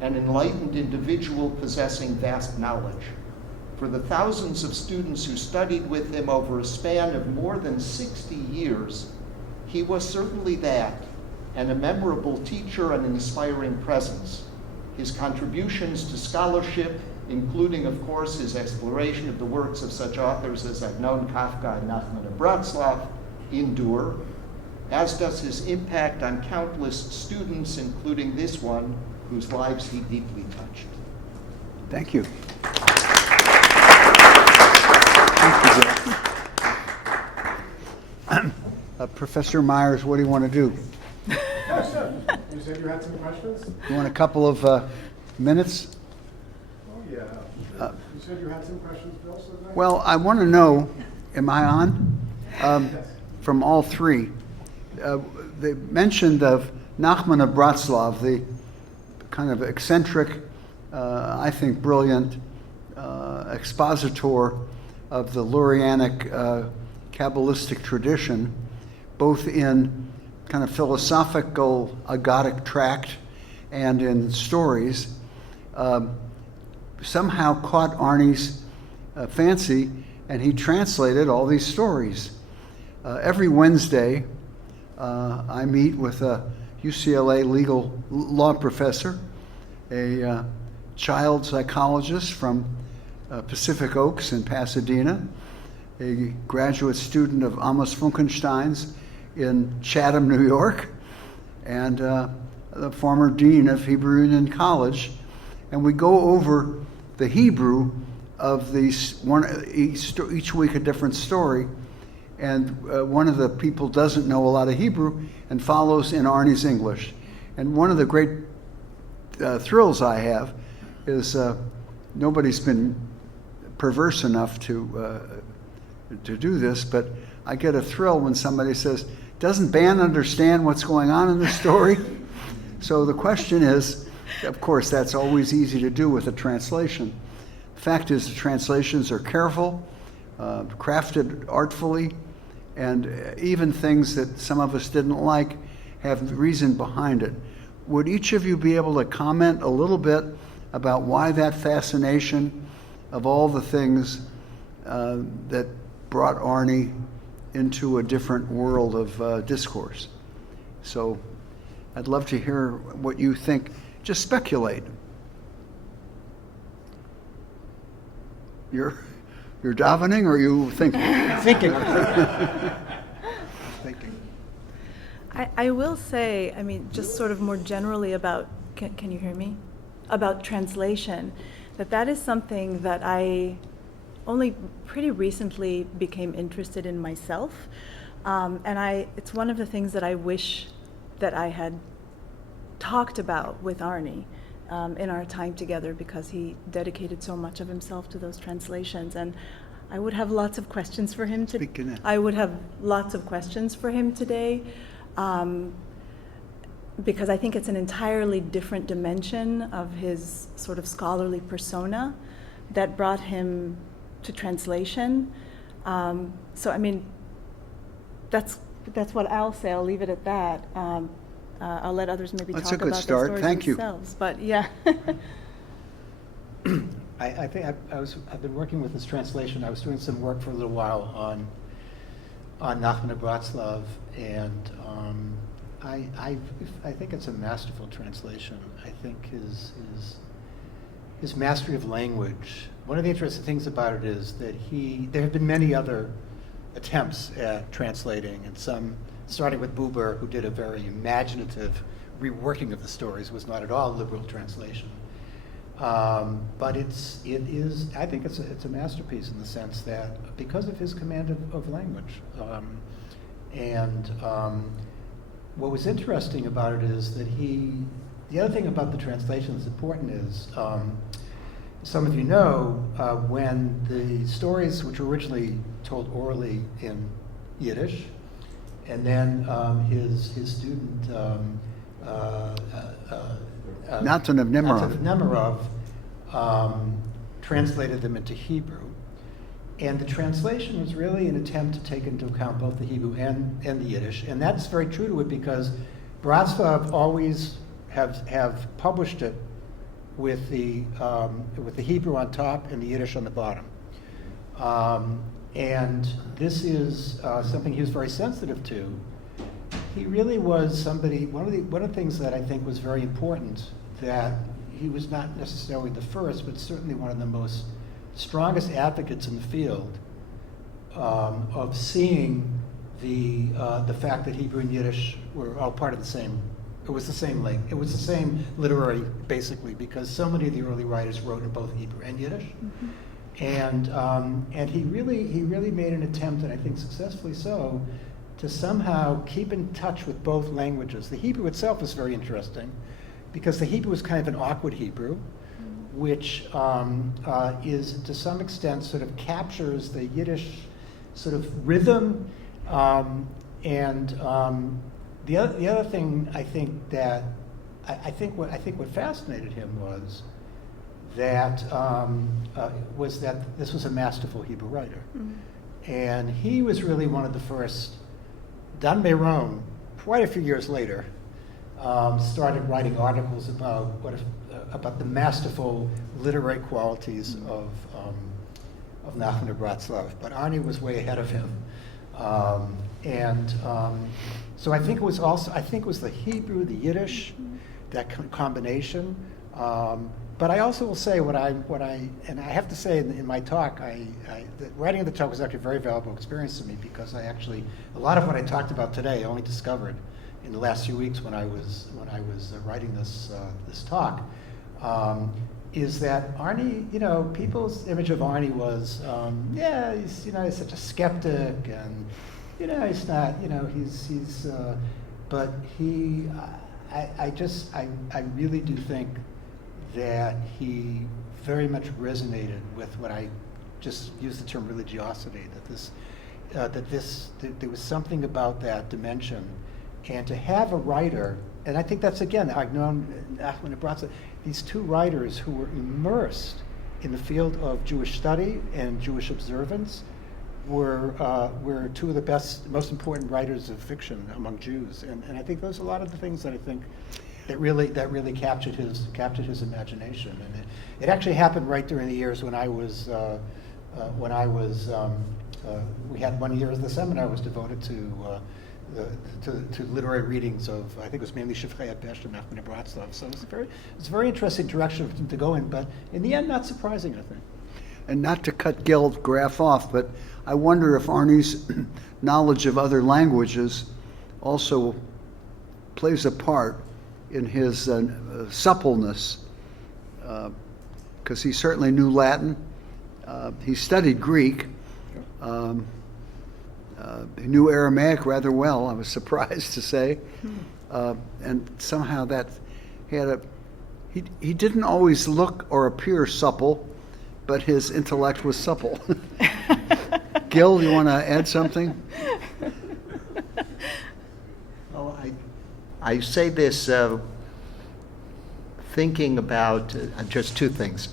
an enlightened individual possessing vast knowledge. For the thousands of students who studied with him over a span of more than 60 years, he was certainly that, and a memorable teacher and an inspiring presence. His contributions to scholarship, including, of course, his exploration of the works of such authors as Agnon, Kafka, and Nachman of Bratslav, endure, as does his impact on countless students, including this one, whose lives he deeply touched." Thank you. Professor Myers, what do you want to do? Yeah, sure. You said you had some questions? You want a couple of minutes? Oh, yeah. You said you had some questions, Bill? So Well, I want to know, am I on? Yes. From all three. They mentioned of Nachman of Bratslav, the kind of eccentric, I think brilliant expositor of the Lurianic Kabbalistic tradition, both in kind of philosophical agadic tract and in stories, somehow caught Arnie's fancy, and he translated all these stories. Every Wednesday, I meet with a UCLA legal law professor, a child psychologist from Pacific Oaks in Pasadena, a graduate student of Amos Funkenstein's in Chatham, New York, and the former dean of Hebrew Union College. And we go over the Hebrew of these, each week a different story. And one of the people doesn't know a lot of Hebrew and follows in Arnie's English. And one of the great thrills I have is nobody's been perverse enough to do this, but I get a thrill when somebody says, "Doesn't Ban understand what's going on in the story?" So the question is, of course, that's always easy to do with a translation. The fact is, the translations are careful, crafted artfully, and even things that some of us didn't like have reason behind it. Would each of you be able to comment a little bit about why that fascination of all the things that brought Arnie into a different world of discourse. So I'd love to hear what you think. Just speculate. You're davening, or are you thinking? Thinking. Thinking. I will say, I mean, just sort of more generally about, can you hear me? About translation, that is something that I only pretty recently became interested in myself. And it's one of the things that I wish that I had talked about with Arnie in our time together, because he dedicated so much of himself to those translations. And I would have lots of questions for him today. Because I think it's an entirely different dimension of his sort of scholarly persona that brought him to translation. So I mean, that's what I'll say. I'll leave it at that. I'll let others maybe That's talk a good about start. the stories Thank you. themselves. But yeah. I think I've been working with this translation. I was doing some work for a little while on Nachman Bratslav, and I think it's a masterful translation. I think his mastery of language. One of the interesting things about it is that there have been many other attempts at translating, and some, starting with Buber, who did a very imaginative reworking of the stories, was not at all liberal translation. But it is, I think it's a masterpiece in the sense that because of his command of language. What was interesting about it is that the other thing about the translation that's important is, some of you know, when the stories which were originally told orally in Yiddish, and then his student, Natan of Nemirov translated them into Hebrew. And the translation was really an attempt to take into account both the Hebrew and the Yiddish. And that's very true to it, because Bratslav always have published it with the Hebrew on top and the Yiddish on the bottom. And this is something he was very sensitive to. He really was somebody, one of the things that I think was very important, that he was not necessarily the first, but certainly one of the most strongest advocates in the field of seeing the fact that Hebrew and Yiddish were all part of the same. It was the same link. It was the same literary, basically, because so many of the early writers wrote in both Hebrew and Yiddish. Mm-hmm. And he really made an attempt, and I think successfully so, to somehow keep in touch with both languages. The Hebrew itself is very interesting, because the Hebrew is kind of an awkward Hebrew, which is to some extent sort of captures the Yiddish sort of rhythm. The other thing I think that what fascinated him was that this was a masterful Hebrew writer, and he was really one of the first. Dan Meron, quite a few years later, started writing articles about the masterful literary qualities of Nachman Bratslav, but Arnie was way ahead of him, so I think it was the Hebrew, the Yiddish, that combination. But I also will say and I have to say in my talk, the writing of the talk was actually a very valuable experience to me, because a lot of what I talked about today I only discovered in the last few weeks when I was writing this talk. Is that Arnie, people's image of Arnie was, he's such a skeptic, and he's not, but I really do think that he very much resonated with what I just used the term religiosity, that there was something about that dimension, and to have a writer, and I think that's again, I've known Nachman and Bratslav, these two writers who were immersed in the field of Jewish study and Jewish observance, were two of the most important writers of fiction among Jews, and I think those are a lot of the things that I think that really captured his imagination. And it actually happened right during the years when I was we had 1 year as the seminar was devoted to literary readings of, I think it was mainly Shreiber and Nachman of Bratslav. So it's a very interesting direction for him to go in, but in the end, not surprising, I think. And not to cut Graff off, but I wonder if Arnie's knowledge of other languages also plays a part in his suppleness, because he certainly knew Latin. He studied Greek. He knew Aramaic rather well, I was surprised to say. And somehow that he didn't always look or appear supple, but his intellect was supple. Gil, you want to add something? Well, I say this thinking about just two things.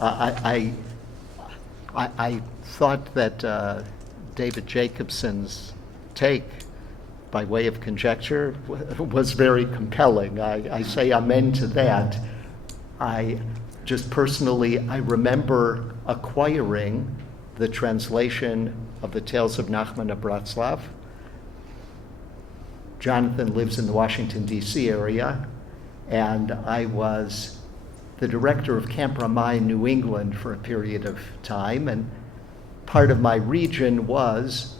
I thought that David Jacobson's take, by way of conjecture, was very compelling. I say amen to that. I remember acquiring the translation of the Tales of Nachman of Bratslav. Jonathan lives in the Washington, D.C. area, and I was the director of Camp Ramah in New England for a period of time, and part of my region was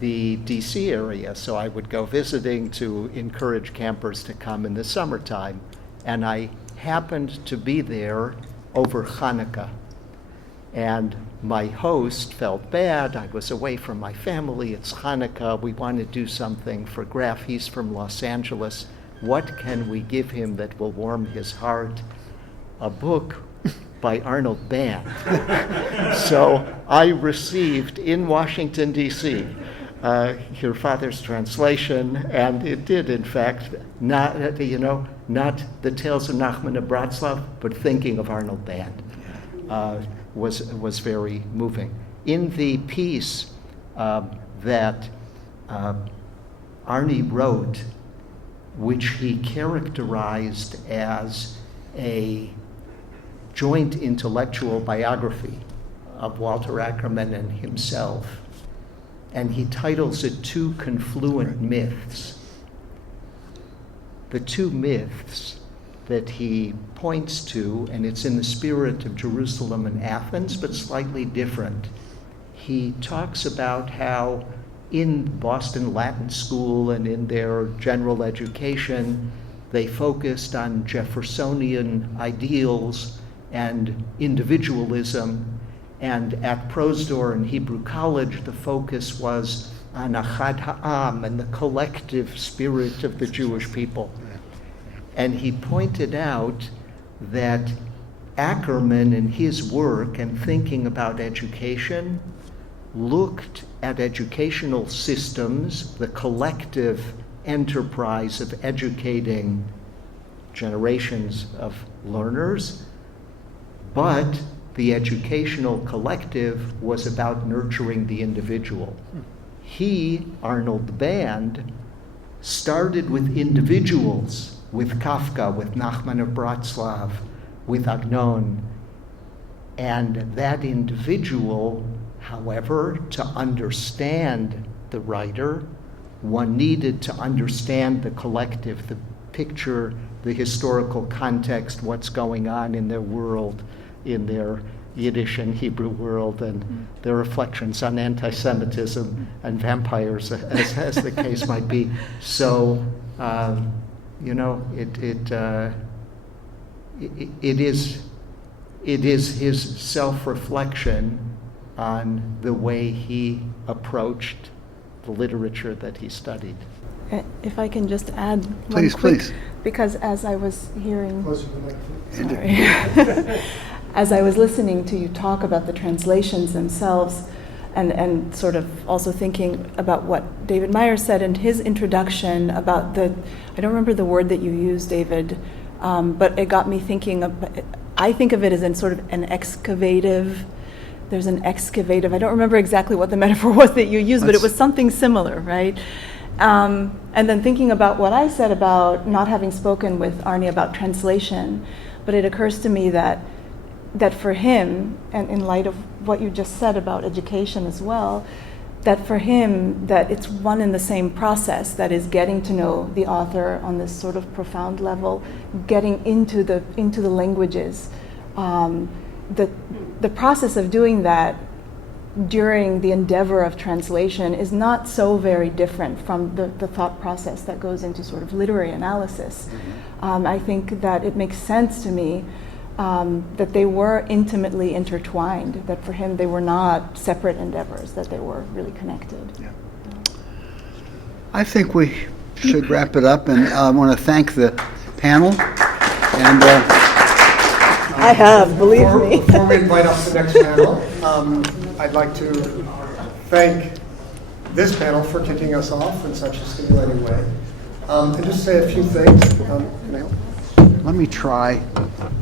the D.C. area, so I would go visiting to encourage campers to come in the summertime, and I happened to be there over Hanukkah. And my host felt bad. I was away from my family. It's Hanukkah. We want to do something for Graff. He's from Los Angeles. What can we give him that will warm his heart? A book by Arnold Band. So I received in Washington, D.C., your father's translation, and it did, in fact, not the Tales of Nachman of Bratslav, but thinking of Arnold Band, was very moving. In the piece that Arnie wrote, which he characterized as a joint intellectual biography of Walter Ackerman and himself, and he titles it Two Confluent Myths. The two myths that he points to, and it's in the spirit of Jerusalem and Athens, but slightly different. He talks about how in Boston Latin School and in their general education, they focused on Jeffersonian ideals and individualism, and at Prosdor and Hebrew College, the focus was on Achad Ha'am and the collective spirit of the Jewish people. And he pointed out that Ackerman in his work and thinking about education looked at educational systems, the collective enterprise of educating generations of learners, but the educational collective was about nurturing the individual. He, Arnold Band, started with individuals, with Kafka, with Nachman of Bratslav, with Agnon. And that individual, however, to understand the writer, one needed to understand the collective, the picture, the historical context, what's going on in their world, in their Yiddish and Hebrew world, and their reflections on anti-Semitism and vampires, as the case might be. So, it is his self-reflection on the way he approached the literature that he studied. If I can just add Please. Because as I was hearing, Closer to the mic, please. sorry, as I was listening to you talk about the translations themselves, and sort of also thinking about what David Maeera said in his introduction about I don't remember the word that you used, David, but it got me thinking I think of it as in sort of an excavative. There's an excavative. I don't remember exactly what the metaphor was that you used, but it was something similar, right? And then thinking about what I said about not having spoken with Arnie about translation, but it occurs to me that for him, and in light of what you just said about education as well, that for him, that it's one and the same process, that is getting to know the author on this sort of profound level, getting into the languages. The process of doing that during the endeavor of translation is not so very different from the thought process that goes into sort of literary analysis. I think that it makes sense to me that they were intimately intertwined, that for him they were not separate endeavors, that they were really connected. Yeah. I think we should wrap it up, and I want to thank the panel. And I have, believe me. Before we invite up the next panel, I'd like to thank this panel for kicking us off in such a stimulating way. And just say a few things. Can I help? let me try.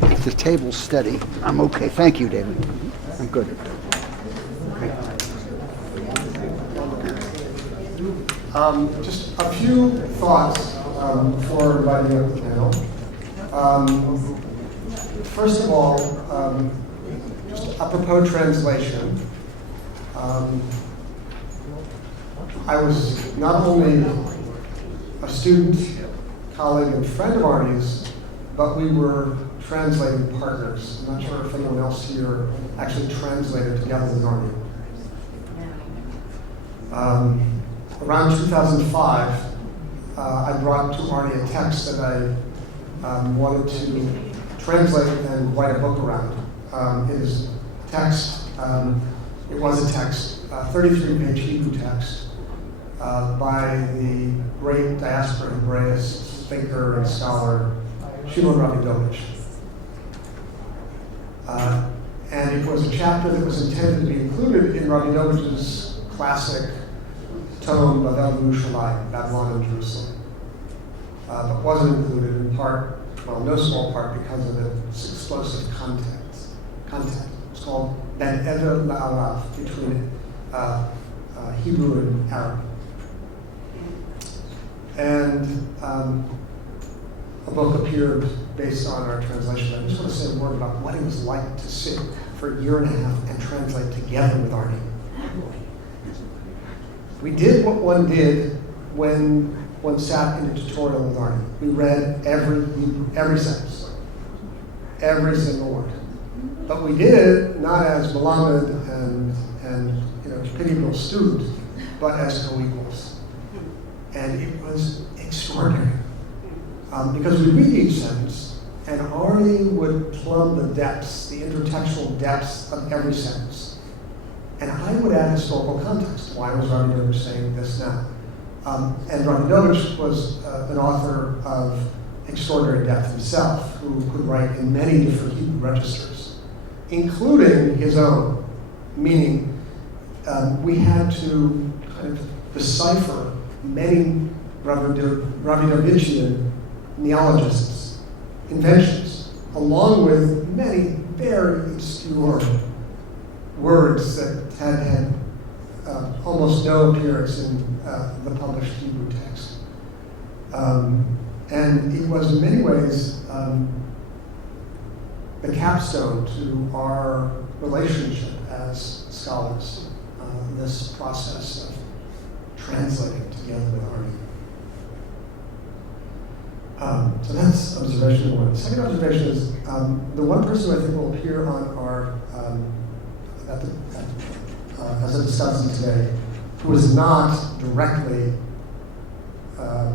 If the table's steady, I'm okay. Thank you, David. I'm good. Just a few thoughts before inviting up the panel. First of all, just apropos translation, I was not only a student, colleague, and friend of Arnie's, but we were translating partners. I'm not sure if anyone else here actually translated together with Arnie. Around 2005, I brought to Arnie a text that I wanted to translate and write a book around. It is text, it was a text, 33-page Hebrew text by the great diaspora Hebraist thinker and scholar, Shimon Ravidovich. And it was a chapter that was intended to be included in Ravidovich's classic tome, Babel Yerushalayim, Babylon and Jerusalem, but wasn't included in part, well, no small part, because of its explosive content. It's called Ben Eder La'alav, between Hebrew and Arab. And a book appeared based on our translation. I just want to say a word about what it was like to sit for a year and a half and translate together with Arnie. We did what one did when one sat in a tutorial with Arnie. We read every sentence, every single word. But we did it not as Malamed and pitiable student, but as co-equals. And it was extraordinary. Because we read each sentence, and Arnie would plumb the depths, the intertextual depths of every sentence. And I would add historical context. Why was Ravidovich saying this now? And Ravidovich was an author of extraordinary depth himself, who could write in many different Hebrew registers, including his own, meaning we had to kind of decipher many Ravidovichian neologisms, inventions, along with many very obscure words that had almost no appearance in the published Hebrew text. And it was in many ways the capstone to our relationship as scholars, this process of translating together with Arnie. So that's observation one. The second observation is the one person I think will appear on our as a discussant today, who is not directly a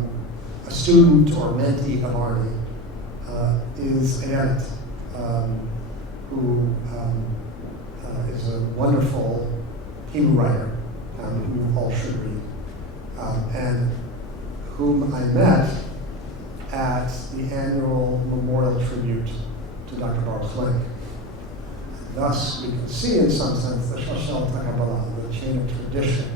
student or mentee of Arnie, is Ayelet, who is a wonderful Hebrew writer, who you all should read, and whom I met at the annual memorial tribute to Dr. Baruch Link. Thus, we can see, in some sense, the Shashal Takabbalah, the chain of tradition,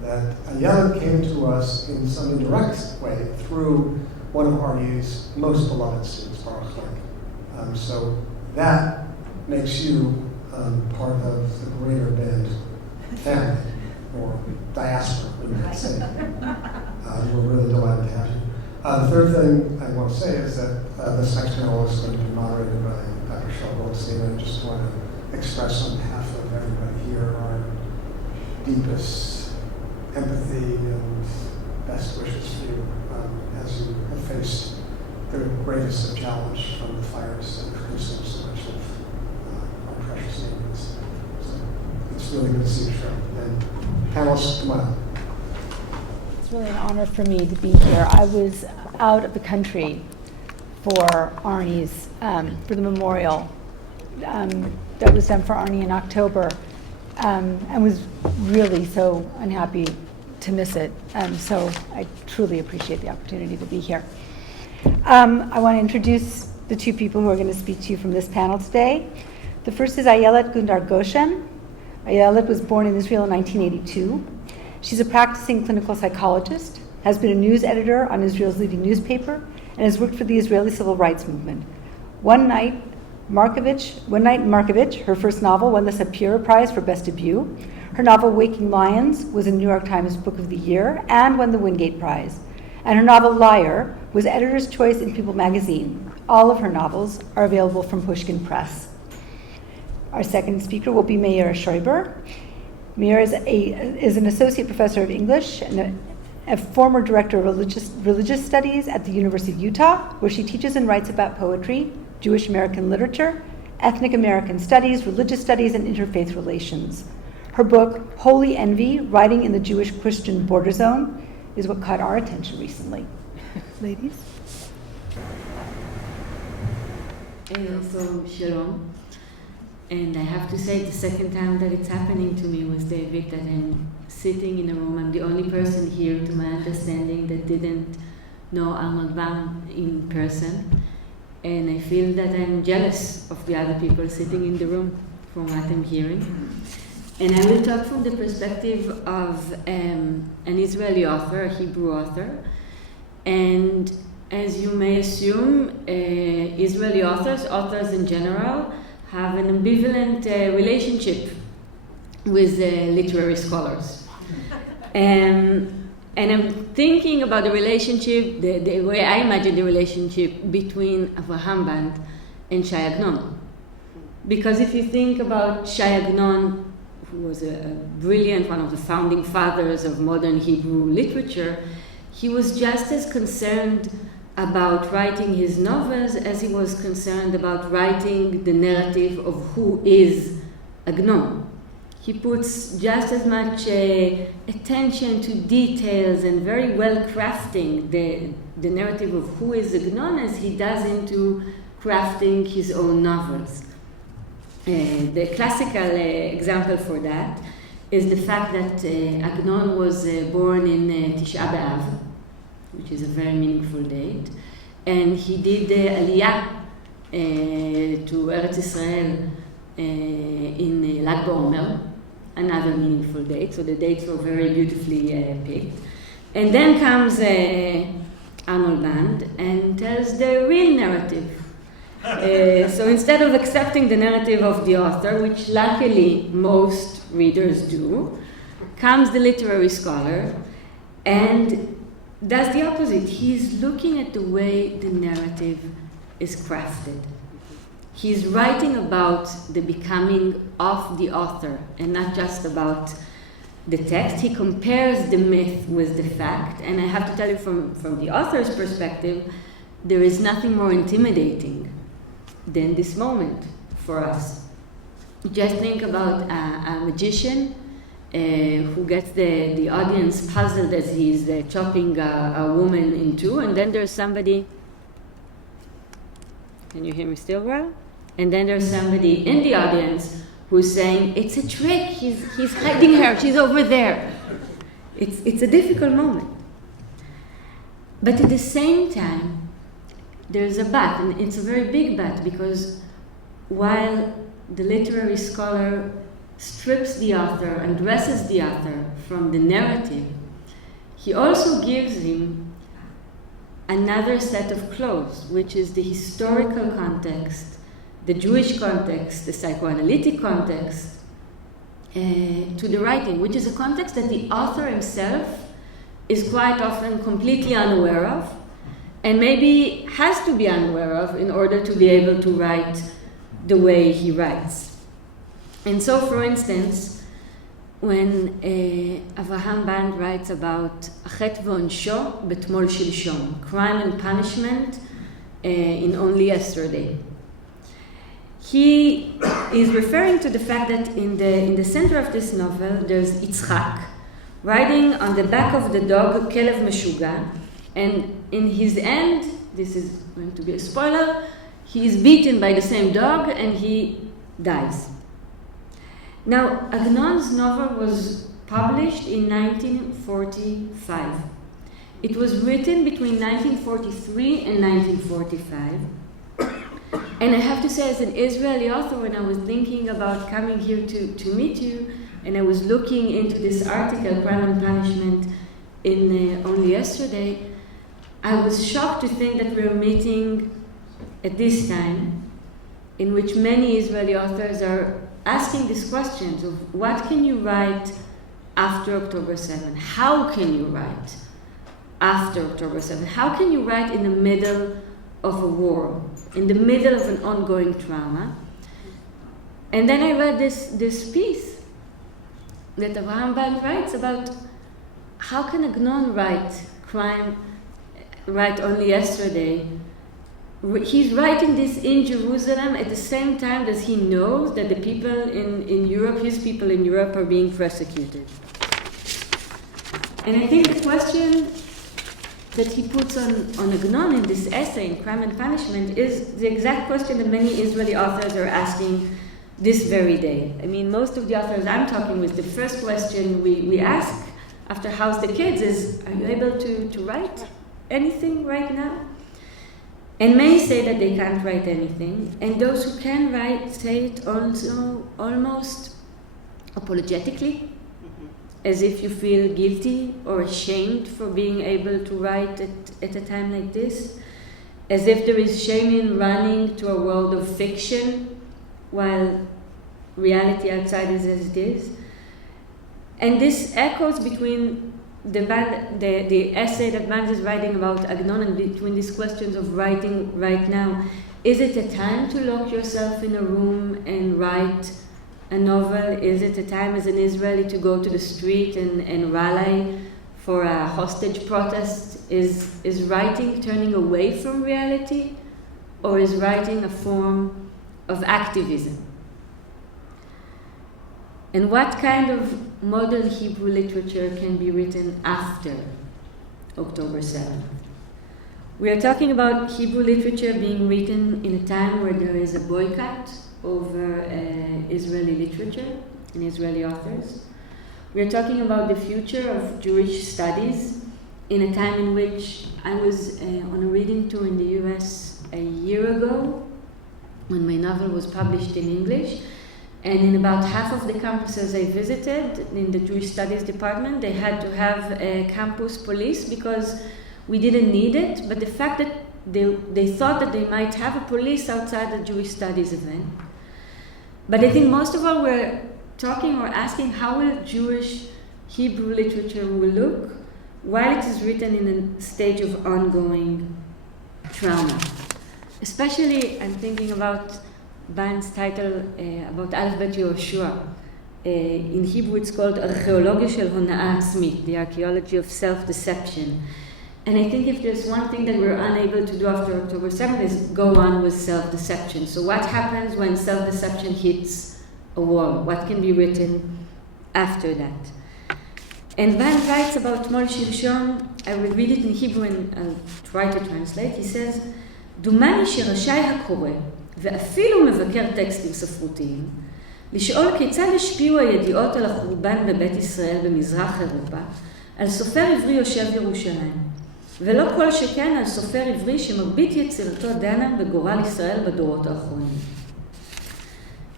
that Ayelet came to us in some indirect way through one of Arnie's most beloved students, Baruch Link. So that makes you part of the greater Band family, or diaspora, we might say. We're really delighted to have you. The third thing I want to say is that this next panel is going to be moderated by Dr. Shreiber Goldstein, and I just want to express on behalf of everybody here our deepest empathy and best wishes for you as you have faced the greatest of challenge from the fires that are producing so much of our precious neighbors. So it's really good to see you, Shreiber. And panelists, come on up. It's really an honor for me to be here. I was out of the country for Arnie's, for the memorial that was done for Arnie in October, and was really so unhappy to miss it. So I truly appreciate the opportunity to be here. I want to introduce the two people who are going to speak to you from this panel today. The first is Ayelet Gundar-Goshen. Ayelet was born in Israel in 1982. She's a practicing clinical psychologist, has been a news editor on Israel's leading newspaper, and has worked for the Israeli civil rights movement. One Night in Markovitch, her first novel, won the Sapira Prize for Best Debut. Her novel Waking Lions was a New York Times Book of the Year and won the Wingate Prize. And her novel Liar was editor's choice in People magazine. All of her novels are available from Pushkin Press. Our second speaker will be Maeera Shreiber. Maeera is an associate professor of English and a former director of religious studies at the University of Utah, where she teaches and writes about poetry, Jewish American literature, ethnic American studies, religious studies, and interfaith relations. Her book, Holy Envy, Writing in the Jewish-Christian Border Zone, is what caught our attention recently. Ladies? So, shalom. And I have to say, the second time that it's happening to me was the week that I'm sitting in a room. I'm the only person here, to my understanding, that didn't know Arnold Band in person. And I feel that I'm jealous of the other people sitting in the room from what I'm hearing. And I will talk from the perspective of an Israeli author, a Hebrew author. And as you may assume, Israeli authors in general, have an ambivalent relationship with literary scholars. And I'm thinking about the relationship, the way I imagine the relationship between Avraham Band and Shai Agnon. Because if you think about Shai Agnon, who was a brilliant, one of the founding fathers of modern Hebrew literature, he was just as concerned about writing his novels as he was concerned about writing the narrative of who is Agnon. He puts just as much attention to details and very well crafting the narrative of who is Agnon as he does into crafting his own novels. The classical example for that is the fact that Agnon was born in Tisha B'Av, which is a very meaningful date, and he did Aliyah to Eretz Israel in Lag BaOmer, another meaningful date. So the dates were very beautifully picked. And then comes Arnold Band and tells the real narrative. So instead of accepting the narrative of the author, which luckily most readers do, comes the literary scholar and does the opposite. He's looking at the way the narrative is crafted. He's writing about the becoming of the author and not just about the text. He compares the myth with the fact, and I have to tell you from the author's perspective, there is nothing more intimidating than this moment for us. Just think about a magician who gets the audience puzzled as he's chopping a woman in two, and then there's somebody, can you hear me still well? And then there's somebody in the audience who's saying, it's a trick, he's hiding her, she's over there. It's a difficult moment. But at the same time, there's a but, and it's a very big but, because while the literary scholar strips the author, undresses the author from the narrative, he also gives him another set of clothes, which is the historical context, the Jewish context, the psychoanalytic context to the writing, which is a context that the author himself is quite often completely unaware of, and maybe has to be unaware of in order to be able to write the way he writes. And so, for instance, when Avraham Band writes about Achet v'onsho betmol shilshom, crime and punishment in only yesterday, he is referring to the fact that in the center of this novel there's Yitzchak riding on the back of the dog Kelev Meshuga, and in his end, this is going to be a spoiler, he is beaten by the same dog and he dies. Now, Agnon's novel was published in 1945. It was written between 1943 and 1945. And I have to say, as an Israeli author, when I was thinking about coming here to meet you, and I was looking into this article, Crime and Punishment, in only yesterday, I was shocked to think that we're meeting at this time, in which many Israeli authors are asking these questions of what can you write after October 7? How can you write after October 7? How can you write in the middle of a war, in the middle of an ongoing trauma? And then I read this piece that Avraham Band writes about how can Agnon write only yesterday. He's writing this in Jerusalem at the same time as he knows that the people in Europe, his people in Europe, are being persecuted. And I think the question that he puts on Agnon in this essay, in Crime and Punishment, is the exact question that many Israeli authors are asking this very day. I mean, most of the authors I'm talking with, the first question we ask after How's the Kids is, are you able to write anything right now? And many say that they can't write anything, and those who can write say it also almost apologetically, as if you feel guilty or ashamed for being able to write at a time like this, as if there is shame in running to a world of fiction while reality outside is as it is. And this echoes between the essay that Band is writing about Agnon and between these questions of writing right now. Is it a time to lock yourself in a room and write a novel? Is it a time as an Israeli to go to the street and rally for a hostage protest? Is writing turning away from reality, or is writing a form of activism? And what kind of modern Hebrew literature can be written after October 7th? We are talking about Hebrew literature being written in a time where there is a boycott over Israeli literature and Israeli authors. We are talking about the future of Jewish studies in a time in which I was on a reading tour in the US a year ago when my novel was published in English. And in about half of the campuses I visited in the Jewish Studies department, they had to have a campus police because we didn't need it. But the fact that they thought that they might have a police outside the Jewish Studies event. But I think most of all we're talking or asking how will Jewish Hebrew literature will look while it is written in a stage of ongoing trauma. Especially, I'm thinking about Band's title about Aleph Bet Yehoshua. In Hebrew it's called Archeologיה של הונאה עצמית, the archaeology of self-deception. And I think if there's one thing that we're unable to do after October 7th is go on with self-deception. So what happens when self-deception hits a wall? What can be written after that? And Band writes about Tmol Shilshom, I will read it in Hebrew and I'll try to translate. He says, דומני שראשי הקורא ואפילו מבקר טקסטים ספרותיים, לשאול כיצד השפיעו הידיעות על החורבן בבית ישראל במזרח אירופה, על סופר עברי יושב ירושלים, ולא כל שכן על סופר עברי שמרבית יצירתו דנה בגורל ישראל בדורות האחרונים.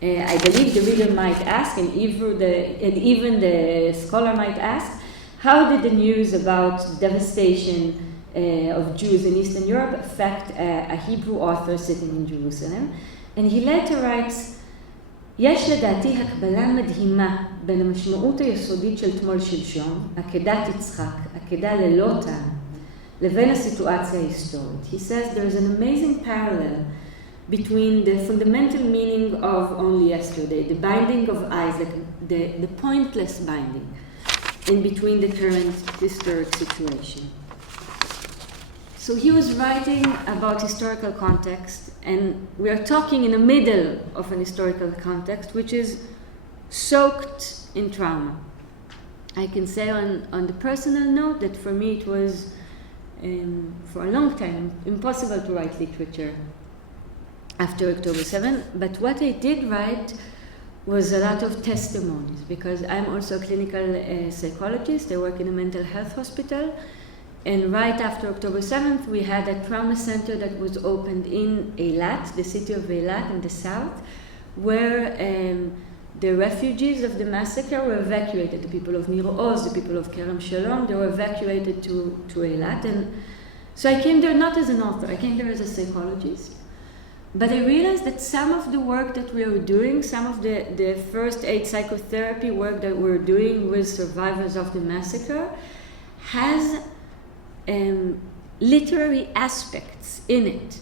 I believe the reader might ask, and even the scholar might ask, how did the news about devastation of Jews in Eastern Europe affect a Hebrew author sitting in Jerusalem? And he later writes, יש לדעתי הקבלה מדהימה בין המשמעות היסודית של תמול שלשום, עקדת יצחק, עקדה ללא טעם, לבין הסיטואציה ההיסטורית. He says there is an amazing parallel between the fundamental meaning of only yesterday, the binding of Isaac, the pointless binding, and between the current historic situation. So he was writing about historical context, and we are talking in the middle of an historical context, which is soaked in trauma. I can say on the personal note that for me it was, for a long time, impossible to write literature after October 7, but what I did write was a lot of testimonies, because I'm also a clinical psychologist. I work in a mental health hospital, and right after October 7th, we had a trauma center that was opened in Ayelet, the city of Ayelet in the south, where the refugees of the massacre were evacuated. The people of Nir Oz, the people of Kerem Shalom, they were evacuated to Ayelet. And so I came there not as an author, I came there as a psychologist. But I realized that some of the work that we were doing, some of the first aid psychotherapy work that we're doing with survivors of the massacre has literary aspects in it.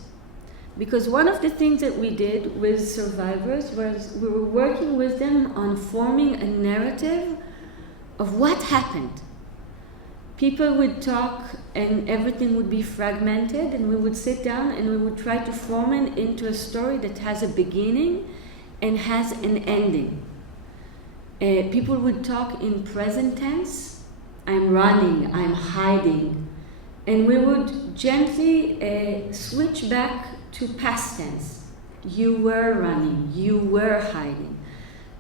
Because one of the things that we did with survivors was we were working with them on forming a narrative of what happened. People would talk and everything would be fragmented, and we would sit down and we would try to form it into a story that has a beginning and has an ending. People would talk in present tense. I'm running, I'm hiding. And we would gently switch back to past tense. You were running, you were hiding.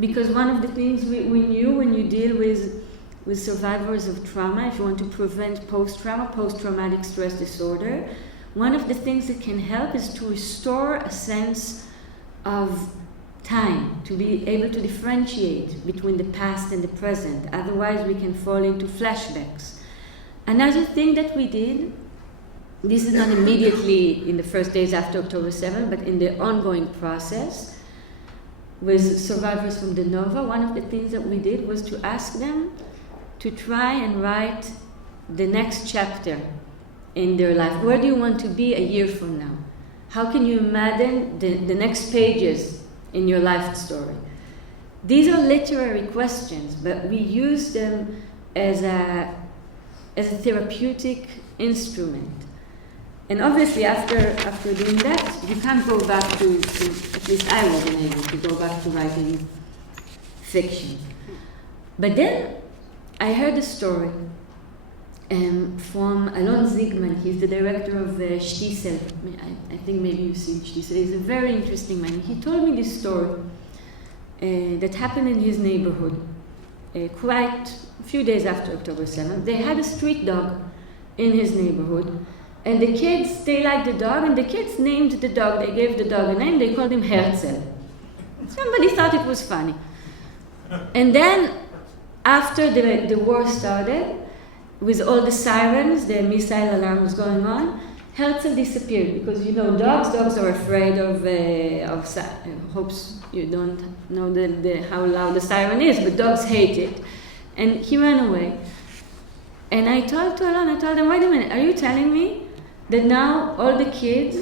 Because one of the things we knew when you deal with survivors of trauma, if you want to prevent post-trauma, post-traumatic stress disorder, one of the things that can help is to restore a sense of time, to be able to differentiate between the past and the present. Otherwise, we can fall into flashbacks. Another thing that we did, this is not immediately in the first days after October 7, but in the ongoing process with survivors from the Nova, one of the things that we did was to ask them to try and write the next chapter in their life. Where do you want to be a year from now? How can you imagine the next pages in your life story? These are literary questions, but we use them as a therapeutic instrument. And obviously after doing that, you can't go back to at least I wasn't able to go back to writing fiction. But then I heard a story from Alon Zigman. He's the director of Shtisel. I think maybe you've seen Shtisel. He's a very interesting man. He told me this story that happened in his neighborhood quite a few days after October 7th. They had a street dog in his neighborhood, and the kids, they liked the dog, and the kids named the dog. They gave the dog a name. They called him Herzl. Somebody thought it was funny. And then after the war started, with all the sirens, the missile alarms going on, Herzl disappeared because, you know, dogs are afraid of hopes you don't know how loud the siren is, but dogs hate it. And he ran away. And I told Alon, wait a minute, are you telling me that now all the kids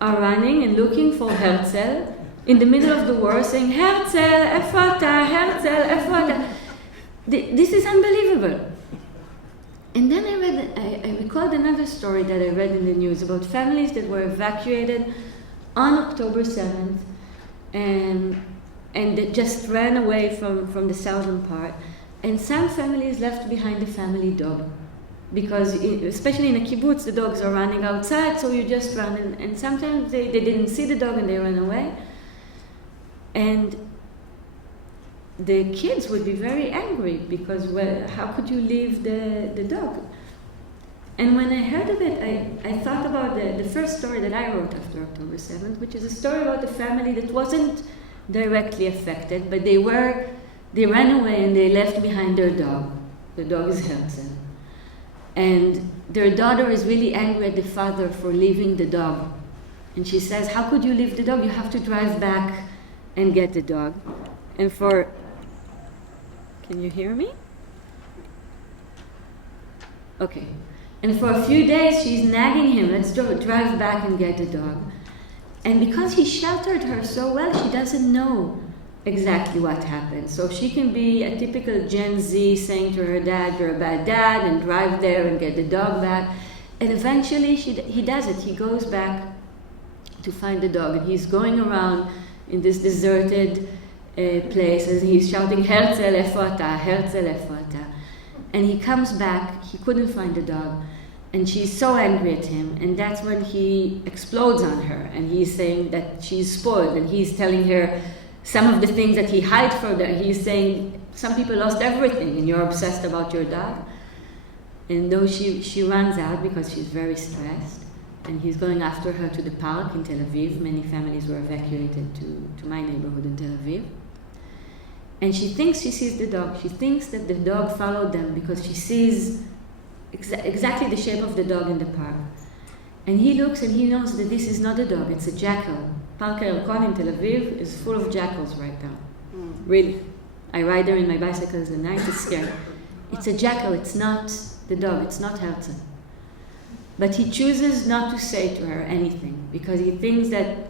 are running and looking for Herzl in the middle of the war, saying, Herzl, Efota, Herzl, Efota. This is unbelievable. And then I recalled another story that I read in the news about families that were evacuated on October 7th and that just ran away from the southern part. And some families left behind the family dog. Because especially in a kibbutz, the dogs are running outside, so you just run. And sometimes they didn't see the dog and they ran away. And the kids would be very angry because, well, how could you leave the dog? And when I heard of it, I thought about the first story that I wrote after October 7th, which is a story about a family that wasn't directly affected, but they ran away and they left behind their dog. The dog is Herzl. And their daughter is really angry at the father for leaving the dog. And she says, how could you leave the dog? You have to drive back and get the dog. And can you hear me? Okay. And for a few days, she's nagging him, let's drive back and get the dog. And because he sheltered her so well, she doesn't know exactly what happened. So she can be a typical Gen Z saying to her dad, you're a bad dad, and drive there and get the dog back. And eventually he does it. He goes back to find the dog, and he's going around in this deserted place, and he's shouting, Herzl efota, Herzl efota. And he comes back, he couldn't find the dog, and she's so angry at him, and that's when he explodes on her, and he's saying that she's spoiled, and he's telling her some of the things that he hides from her. He's saying, some people lost everything, and you're obsessed about your dog. And though she runs out because she's very stressed, and he's going after her to the park in Tel Aviv. Many families were evacuated to my neighborhood in Tel Aviv. And she thinks she sees the dog. She thinks that the dog followed them because she sees exactly the shape of the dog in the park. And he looks and he knows that this is not a dog, it's a jackal. Park Ercon in Tel Aviv is full of jackals right now. Really. I ride there in my bicycles at night, it's scary. It's a jackal, it's not the dog, it's not Herzl. But he chooses not to say to her anything because he thinks that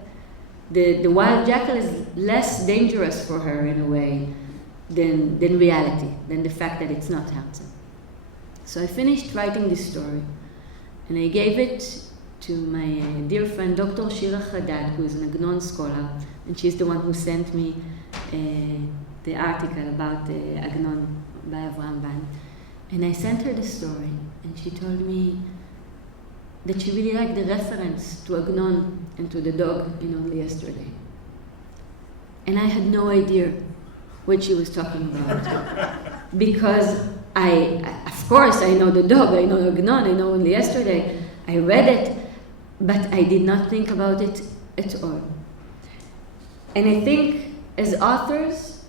the wild jackal is less dangerous for her in a way than reality, than the fact that it's not Herzl. So I finished writing this story, and I gave it to my dear friend Dr. Shira Haddad, who is an Agnon scholar, and she's the one who sent me the article about the Agnon by Arnold Band. And I sent her the story, and she told me that she really liked the reference to Agnon and to the dog in Only Yesterday. And I had no idea what she was talking about. Because of course I know the dog, I know Agnon, I know Only Yesterday. I read it, but I did not think about it at all. And I think as authors,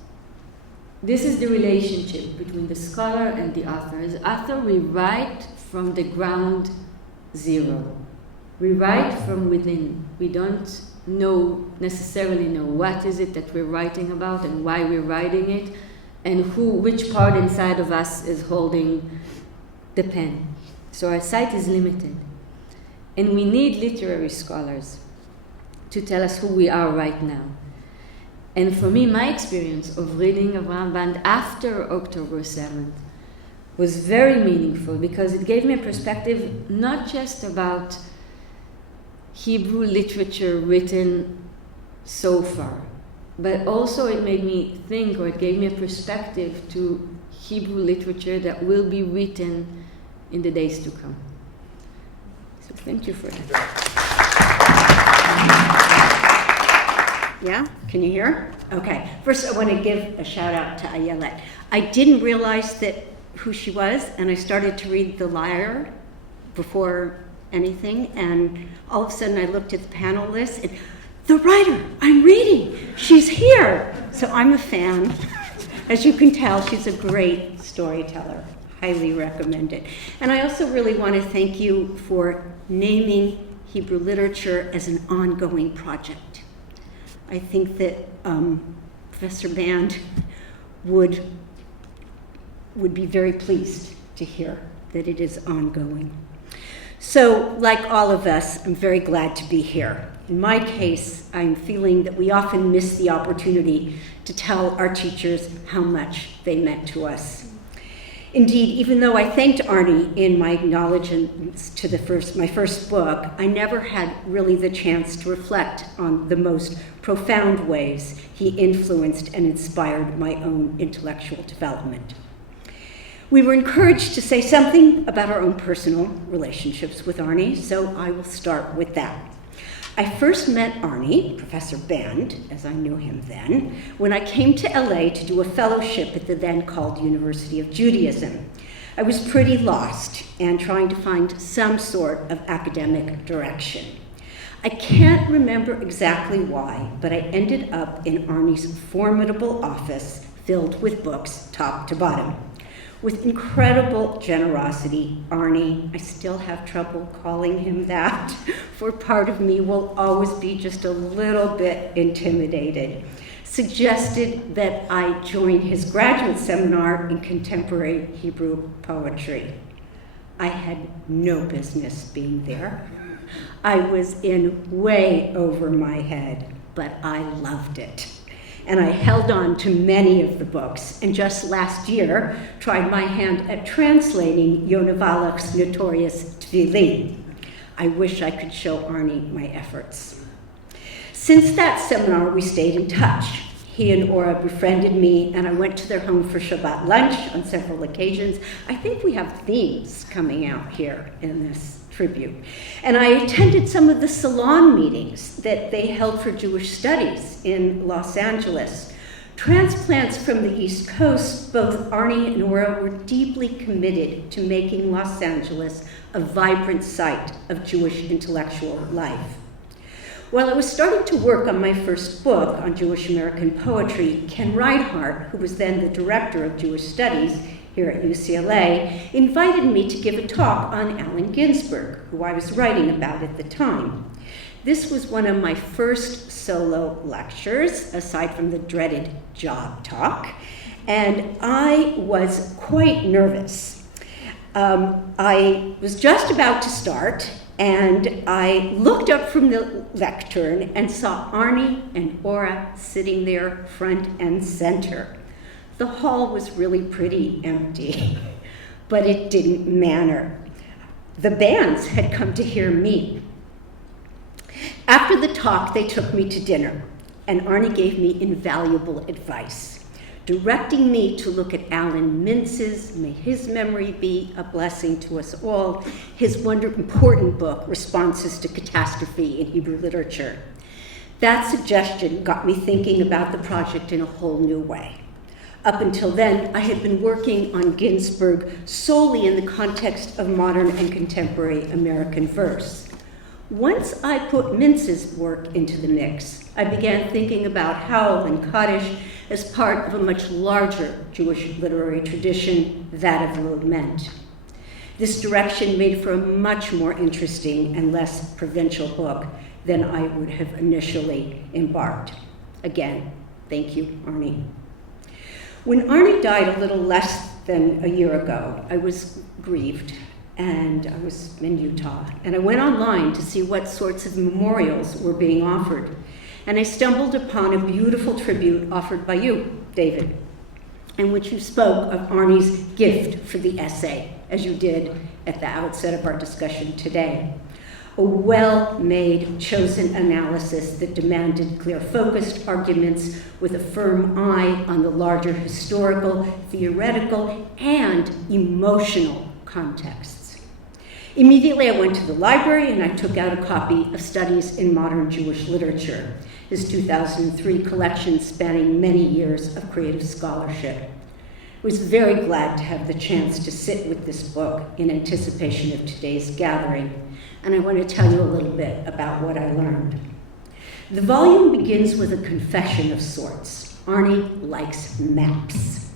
this is the relationship between the scholar and the author. As author, we write from the ground zero. We write from within. We don't necessarily know what is it that we're writing about and why we're writing it, and which part inside of us is holding the pen. So our sight is limited. And we need literary scholars to tell us who we are right now. And for me, my experience of reading Arnold Band after October 7th was very meaningful because it gave me a perspective not just about Hebrew literature written so far, but also it made me think, or it gave me a perspective to Hebrew literature that will be written in the days to come. So thank you for that. Yeah? Can you hear? Okay. First, I want to give a shout out to Ayelet. I didn't realize who she was, and I started to read The Liar before anything, and all of a sudden I looked at the panel list, and the writer I'm reading, she's here. So I'm a fan. As you can tell, she's a great storyteller. Highly recommend it. And I also really want to thank you for naming Hebrew literature as an ongoing project. I think that Professor Band would be very pleased to hear that it is ongoing. So, like all of us, I'm very glad to be here. In my case, I'm feeling that we often miss the opportunity to tell our teachers how much they meant to us. Indeed, even though I thanked Arnie in my acknowledgments to my first book, I never had really the chance to reflect on the most profound ways he influenced and inspired my own intellectual development. We were encouraged to say something about our own personal relationships with Arnie, so I will start with that. I first met Arnie, Professor Band, as I knew him then, when I came to LA to do a fellowship at the then called University of Judaism. I was pretty lost and trying to find some sort of academic direction. I can't remember exactly why, but I ended up in Arnie's formidable office filled with books top to bottom. With incredible generosity, Arnie, I still have trouble calling him that, for part of me will always be just a little bit intimidated, suggested that I join his graduate seminar in contemporary Hebrew poetry. I had no business being there. I was in way over my head, but I loved it. And I held on to many of the books, and just last year tried my hand at translating Yonah Wallach's notorious Tefillin. I wish I could show Arnie my efforts. Since that seminar, we stayed in touch. He and Ora befriended me, and I went to their home for Shabbat lunch on several occasions. I think we have themes coming out here in this tribute. And I attended some of the salon meetings that they held for Jewish studies in Los Angeles. Transplants from the East Coast, both Arnie and Ora were deeply committed to making Los Angeles a vibrant site of Jewish intellectual life. While I was starting to work on my first book on Jewish American poetry, Ken Reinhardt, who was then the director of Jewish Studies here at UCLA, invited me to give a talk on Allen Ginsberg, who I was writing about at the time. This was one of my first solo lectures, aside from the dreaded job talk, and I was quite nervous. I was just about to start, and I looked up from the lectern and saw Arnie and Ora sitting there front and center. The hall was really pretty empty, but it didn't matter. The bands had come to hear me. After the talk, they took me to dinner, and Arnie gave me invaluable advice, directing me to look at Alan Mintz's, may his memory be a blessing to us all, his important book, Responses to Catastrophe in Hebrew Literature. That suggestion got me thinking about the project in a whole new way. Up until then, I had been working on Ginsberg solely in the context of modern and contemporary American verse. Once I put Mintz's work into the mix, I began thinking about Howell and Kaddish as part of a much larger Jewish literary tradition, that of lament. This direction made for a much more interesting and less provincial book than I would have initially embarked. Again, thank you, Arnie. When Arnie died a little less than a year ago, I was grieved, and I was in Utah, and I went online to see what sorts of memorials were being offered. And I stumbled upon a beautiful tribute offered by you, David, in which you spoke of Arnie's gift for the essay, as you did at the outset of our discussion today. A well-made, chosen analysis that demanded clear, focused arguments with a firm eye on the larger historical, theoretical, and emotional contexts. Immediately, I went to the library and I took out a copy of Studies in Modern Jewish Literature, his 2003 collection spanning many years of creative scholarship. I was very glad to have the chance to sit with this book in anticipation of today's gathering, and I want to tell you a little bit about what I learned. The volume begins with a confession of sorts. Arnie likes maps.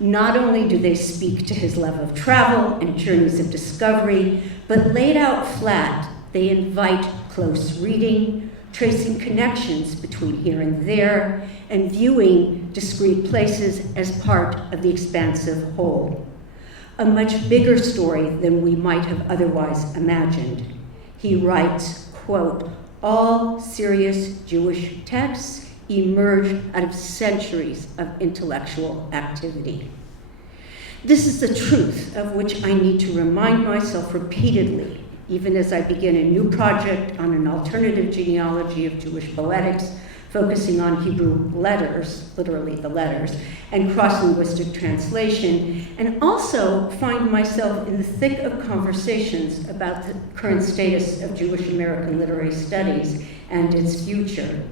Not only do they speak to his love of travel and journeys of discovery, but laid out flat, they invite close reading, tracing connections between here and there, and viewing discrete places as part of the expansive whole. A much bigger story than we might have otherwise imagined. He writes, quote, "All serious Jewish texts emerge out of centuries of intellectual activity." This is the truth of which I need to remind myself repeatedly, even as I begin a new project on an alternative genealogy of Jewish poetics, focusing on Hebrew letters, literally the letters, and cross-linguistic translation, and also find myself in the thick of conversations about the current status of Jewish American literary studies and its future.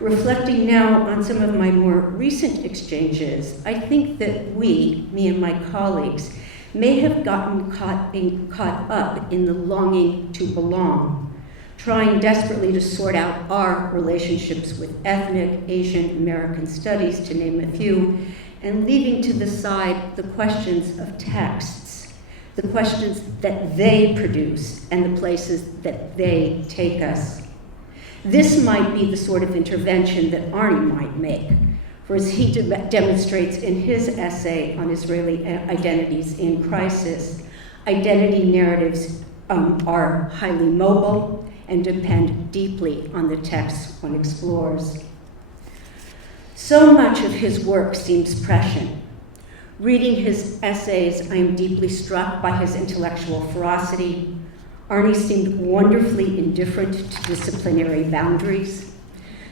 Reflecting now on some of my more recent exchanges, I think that we, me and my colleagues, may have gotten caught up in the longing to belong, trying desperately to sort out our relationships with ethnic, Asian American studies, to name a few, and leaving to the side the questions of texts, the questions that they produce and the places that they take us. This might be the sort of intervention that Arnie might make, for as he demonstrates in his essay on Israeli identities in crisis, Identity narratives are highly mobile and depend deeply on the text one explores. So much of his work seems prescient. Reading his essays, I am deeply struck by his intellectual ferocity. Arnie seemed wonderfully indifferent to disciplinary boundaries,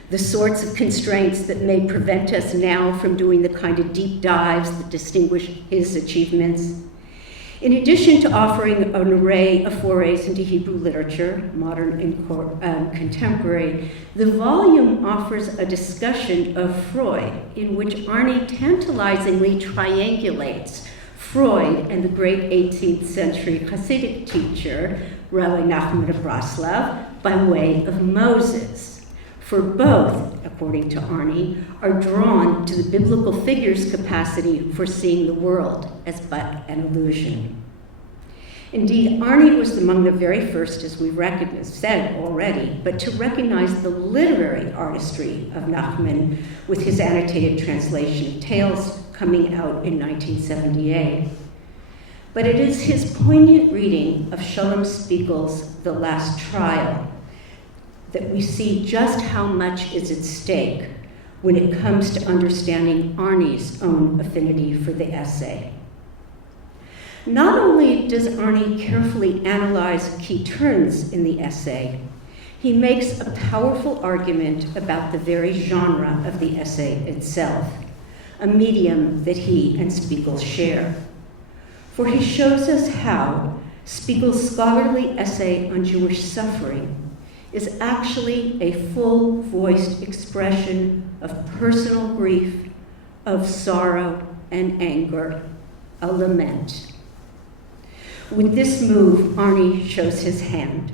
the sorts of constraints that may prevent us now from doing the kind of deep dives that distinguish his achievements. In addition to offering an array of forays into Hebrew literature, modern and contemporary, the volume offers a discussion of Freud in which Arnie tantalizingly triangulates Freud and the great 18th century Hasidic teacher, Rabbi Nachman of Breslov, by way of Moses. For both, according to Arnie, are drawn to the biblical figure's capacity for seeing the world as but an illusion. Indeed, Arnie was among the very first, as we've said already, but to recognize the literary artistry of Nachman with his annotated translation of Tales coming out in 1978. But it is his poignant reading of Shalom Spiegel's The Last Trial that we see just how much is at stake when it comes to understanding Arnie's own affinity for the essay. Not only does Arnie carefully analyze key turns in the essay, he makes a powerful argument about the very genre of the essay itself, a medium that he and Spiegel share. For he shows us how Spiegel's scholarly essay on Jewish suffering is actually a full-voiced expression of personal grief, of sorrow and anger, a lament. With this move, Arnie shows his hand,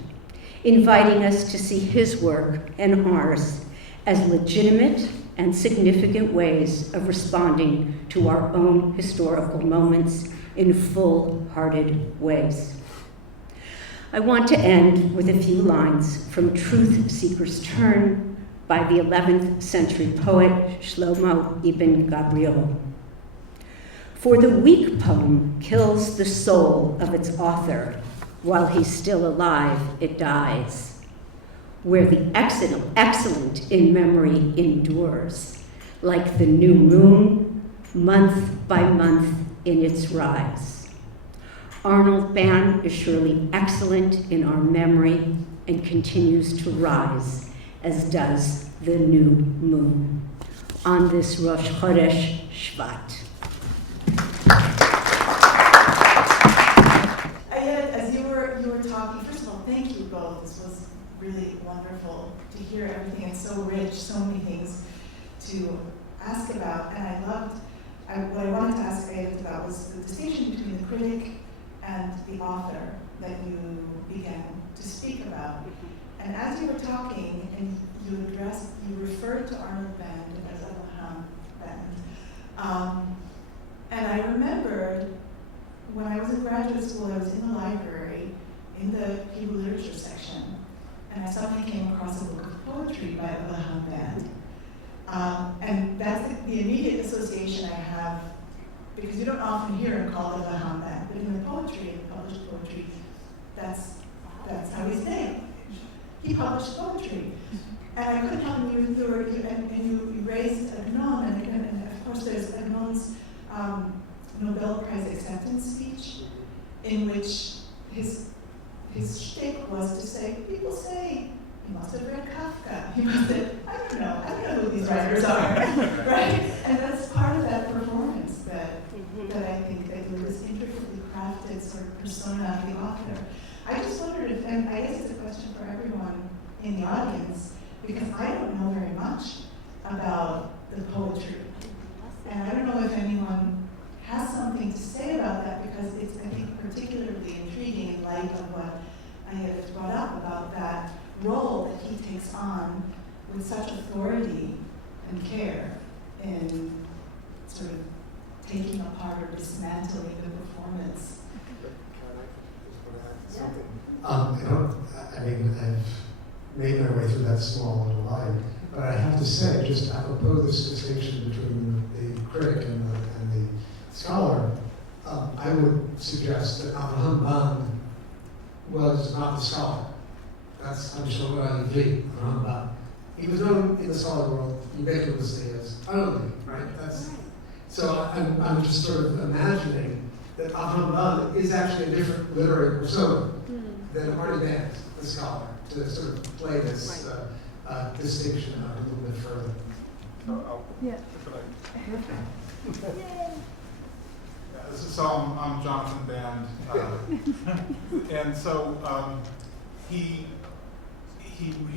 inviting us to see his work and ours as legitimate and significant ways of responding to our own historical moments in full-hearted ways. I want to end with a few lines from Truth Seeker's Turn by the 11th century poet Shlomo ibn Gabriel. For the weak poem kills the soul of its author. While he's still alive, it dies. Where the excellent in memory endures, like the new moon, month by month in its rise. Arnold Band is surely excellent in our memory and continues to rise, as does the new moon. On this Rosh Chodesh Shvat. Ayelet, as you were talking, first of all, thank you both. This was really wonderful to hear everything. It's so rich, so many things to ask about. And I loved, what I wanted to ask Ayelet about was the distinction between the critic and the author that you began to speak about. And as you were talking, and you referred to Arnold Band as Abraham Band. And I remembered when I was in graduate school, I was in the library in the Hebrew literature section, and I suddenly came across a book of poetry by Abraham Band. And that's the immediate association I have, because you don't often hear him called Abraham Band, but in the poetry, in published poetry, that's how he's named. He published poetry. And I couldn't help you raised Agnon, and of course there's Agnon's Nobel Prize acceptance speech, in which his shtick was to say, people say, he must have read Kafka. He must have, I don't know who these writers are, right? And that's part of that performance that I think that you're this intricately crafted sort of persona of the author. I just wondered if, and I guess it's a question for everyone in the audience, because I don't know very much about the poetry. And I don't know if anyone has something to say about that, because it's, I think, particularly intriguing in light of what I had brought up about that role that he takes on with such authority and care in sort of taking apart or dismantling the performance. I've made my way through that small little line, but I have to say, just apropos this distinction between the critic and the scholar, I would suggest that Arnold Band was not a scholar. That's Arnold Band. He was known in the scholar world ubiquitously as Arnold, right? So I'm just sort of imagining that Arnold Band is actually a different literary persona than Arnie Band, the scholar, to sort of play this distinction out a little bit further. Yeah. So I'm Jonathan Band, and so he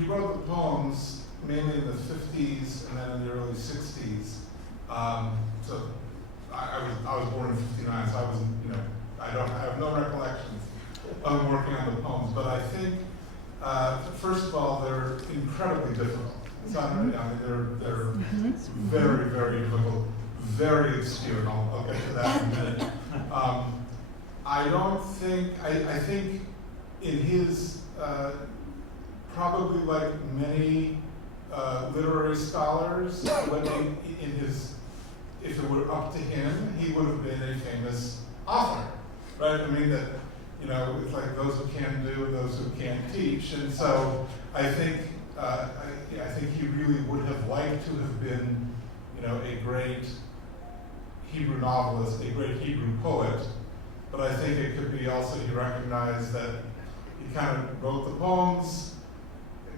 wrote the poems mainly in the 50s and then in the early 60s. So I was born in '59, so I was, I have no recollections of working on the poems, but I think first of all they're incredibly difficult. It's not, I mean, they're very, very difficult, very obscure, and I'll get to that in a minute. I think in his, probably like many literary scholars, if it were up to him, he would have been a famous author, right? I mean that, it's like those who can do and those who can't teach, and so I think he really would have liked to have been, a great Hebrew novelist, a great Hebrew poet, but I think it could be also he recognized that he kind of wrote the poems,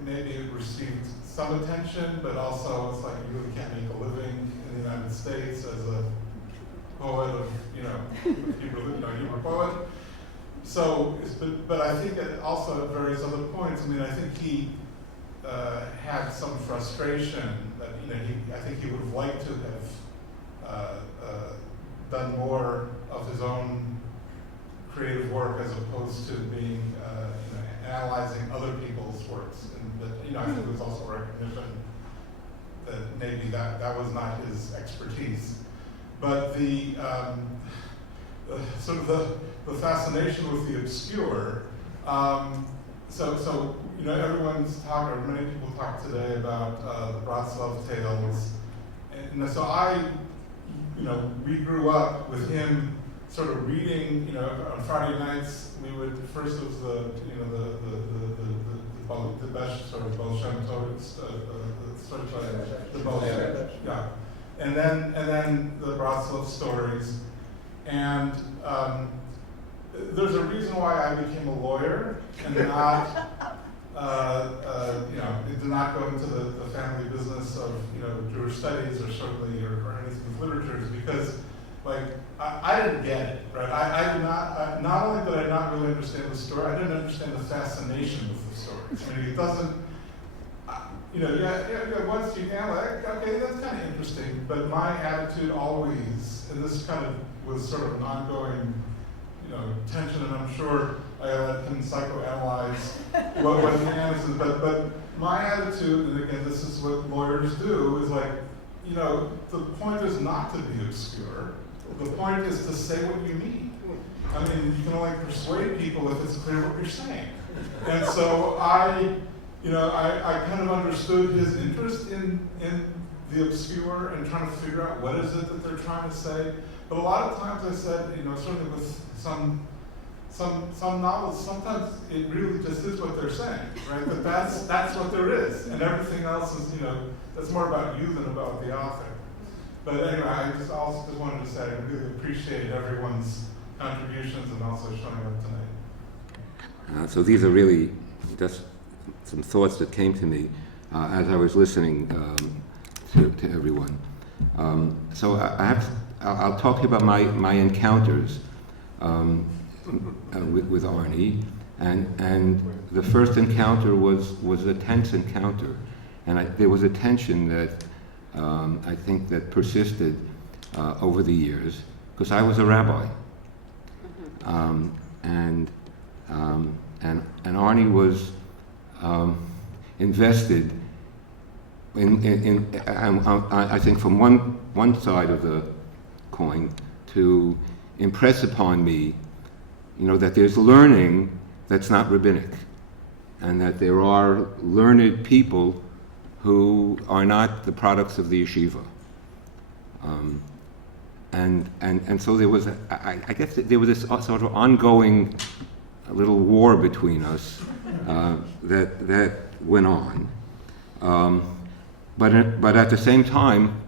maybe it received some attention, but also it's like you really can't make a living in the United States as a poet of, Hebrew poet. So, but I think that also at various other points, I think he had some frustration that, I think he would have liked to have done more of his own creative work as opposed to being, analyzing other people's works. And I think there was also recognition that maybe that was not his expertise. But the sort of the fascination with the obscure. So everyone's talked, or many people talk today about the Bratslav tales, and so we grew up with him sort of reading. On Friday nights we would first it was the best sort of Bolshem the Bolshem, yeah, and then the Bratslav stories, and there's a reason why I became a lawyer and not, did not go into the family business of, Jewish studies or certainly or anything with literature, is because, I didn't get it, right? I did not only did I not really understand the story, I didn't understand the fascination with the story. I mean, it doesn't, once you analyze, okay, that's kind of interesting, but my attitude always, and this kind of was sort of an ongoing, tension, and I'm sure Ayelet can psychoanalyze what the answer is, but my attitude, and again, this is what lawyers do, is the point is not to be obscure. The point is to say what you mean. I mean, you can only persuade people if it's clear what you're saying. And so I kind of understood his interest in the obscure and trying to figure out what is it that they're trying to say. But a lot of times I said, certainly with some novels, sometimes it really just is what they're saying, right? That that's what there is, and everything else is, that's more about you than about the author. But anyway, I also just wanted to say I really appreciate everyone's contributions and also showing up tonight. So these are really just some thoughts that came to me as I was listening to everyone. So I'll talk to you about my encounters with Arnie, and the first encounter was a tense encounter, and there was a tension that I think that persisted over the years because I was a rabbi, and Arnie was invested in I think from one side of the coin to impress upon me, that there's learning that's not rabbinic, and that there are learned people who are not the products of the yeshiva. And so there was, I guess there was this sort of ongoing little war between us that went on. But at the same time,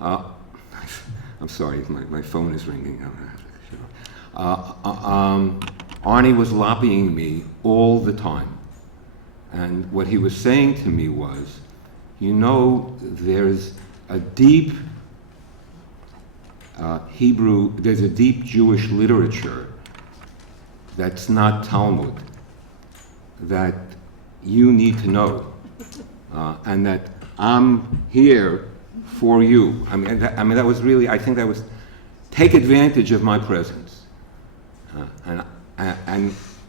I'm sorry, my phone is ringing. Arnie was lobbying me all the time. And what he was saying to me was, you know, there's a deep there's a deep Jewish literature that's not Talmud that you need to know, and that I'm here for you. I mean, that was really, I think that was, take advantage of my presence.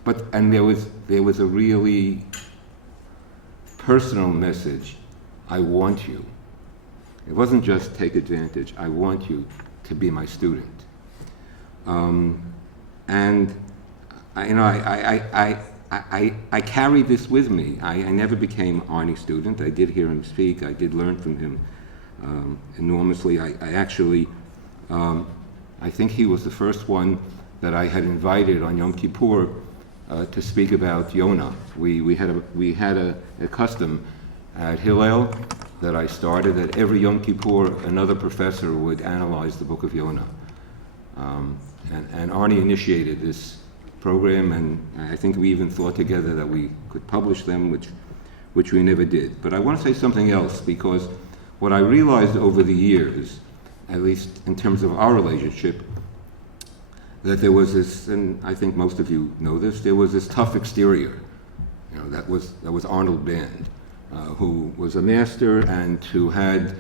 But there was a really personal message. I want you. It wasn't just take advantage. I want you to be my student. And I carried this with me. I never became Arnie's student. I did hear him speak. I did learn from him enormously. I actually, I think he was the first one that I had invited on Yom Kippur to speak about Yonah. We had a custom at Hillel that I started, that every Yom Kippur another professor would analyze the book of Yonah. And Arnie initiated this program, and I think we even thought together that we could publish them, which we never did. But I want to say something else, because what I realized over the years, at least in terms of our relationship, that there was this, and I think most of you know this, there was this tough exterior. You know, that was Arnold Band, who was a master and who had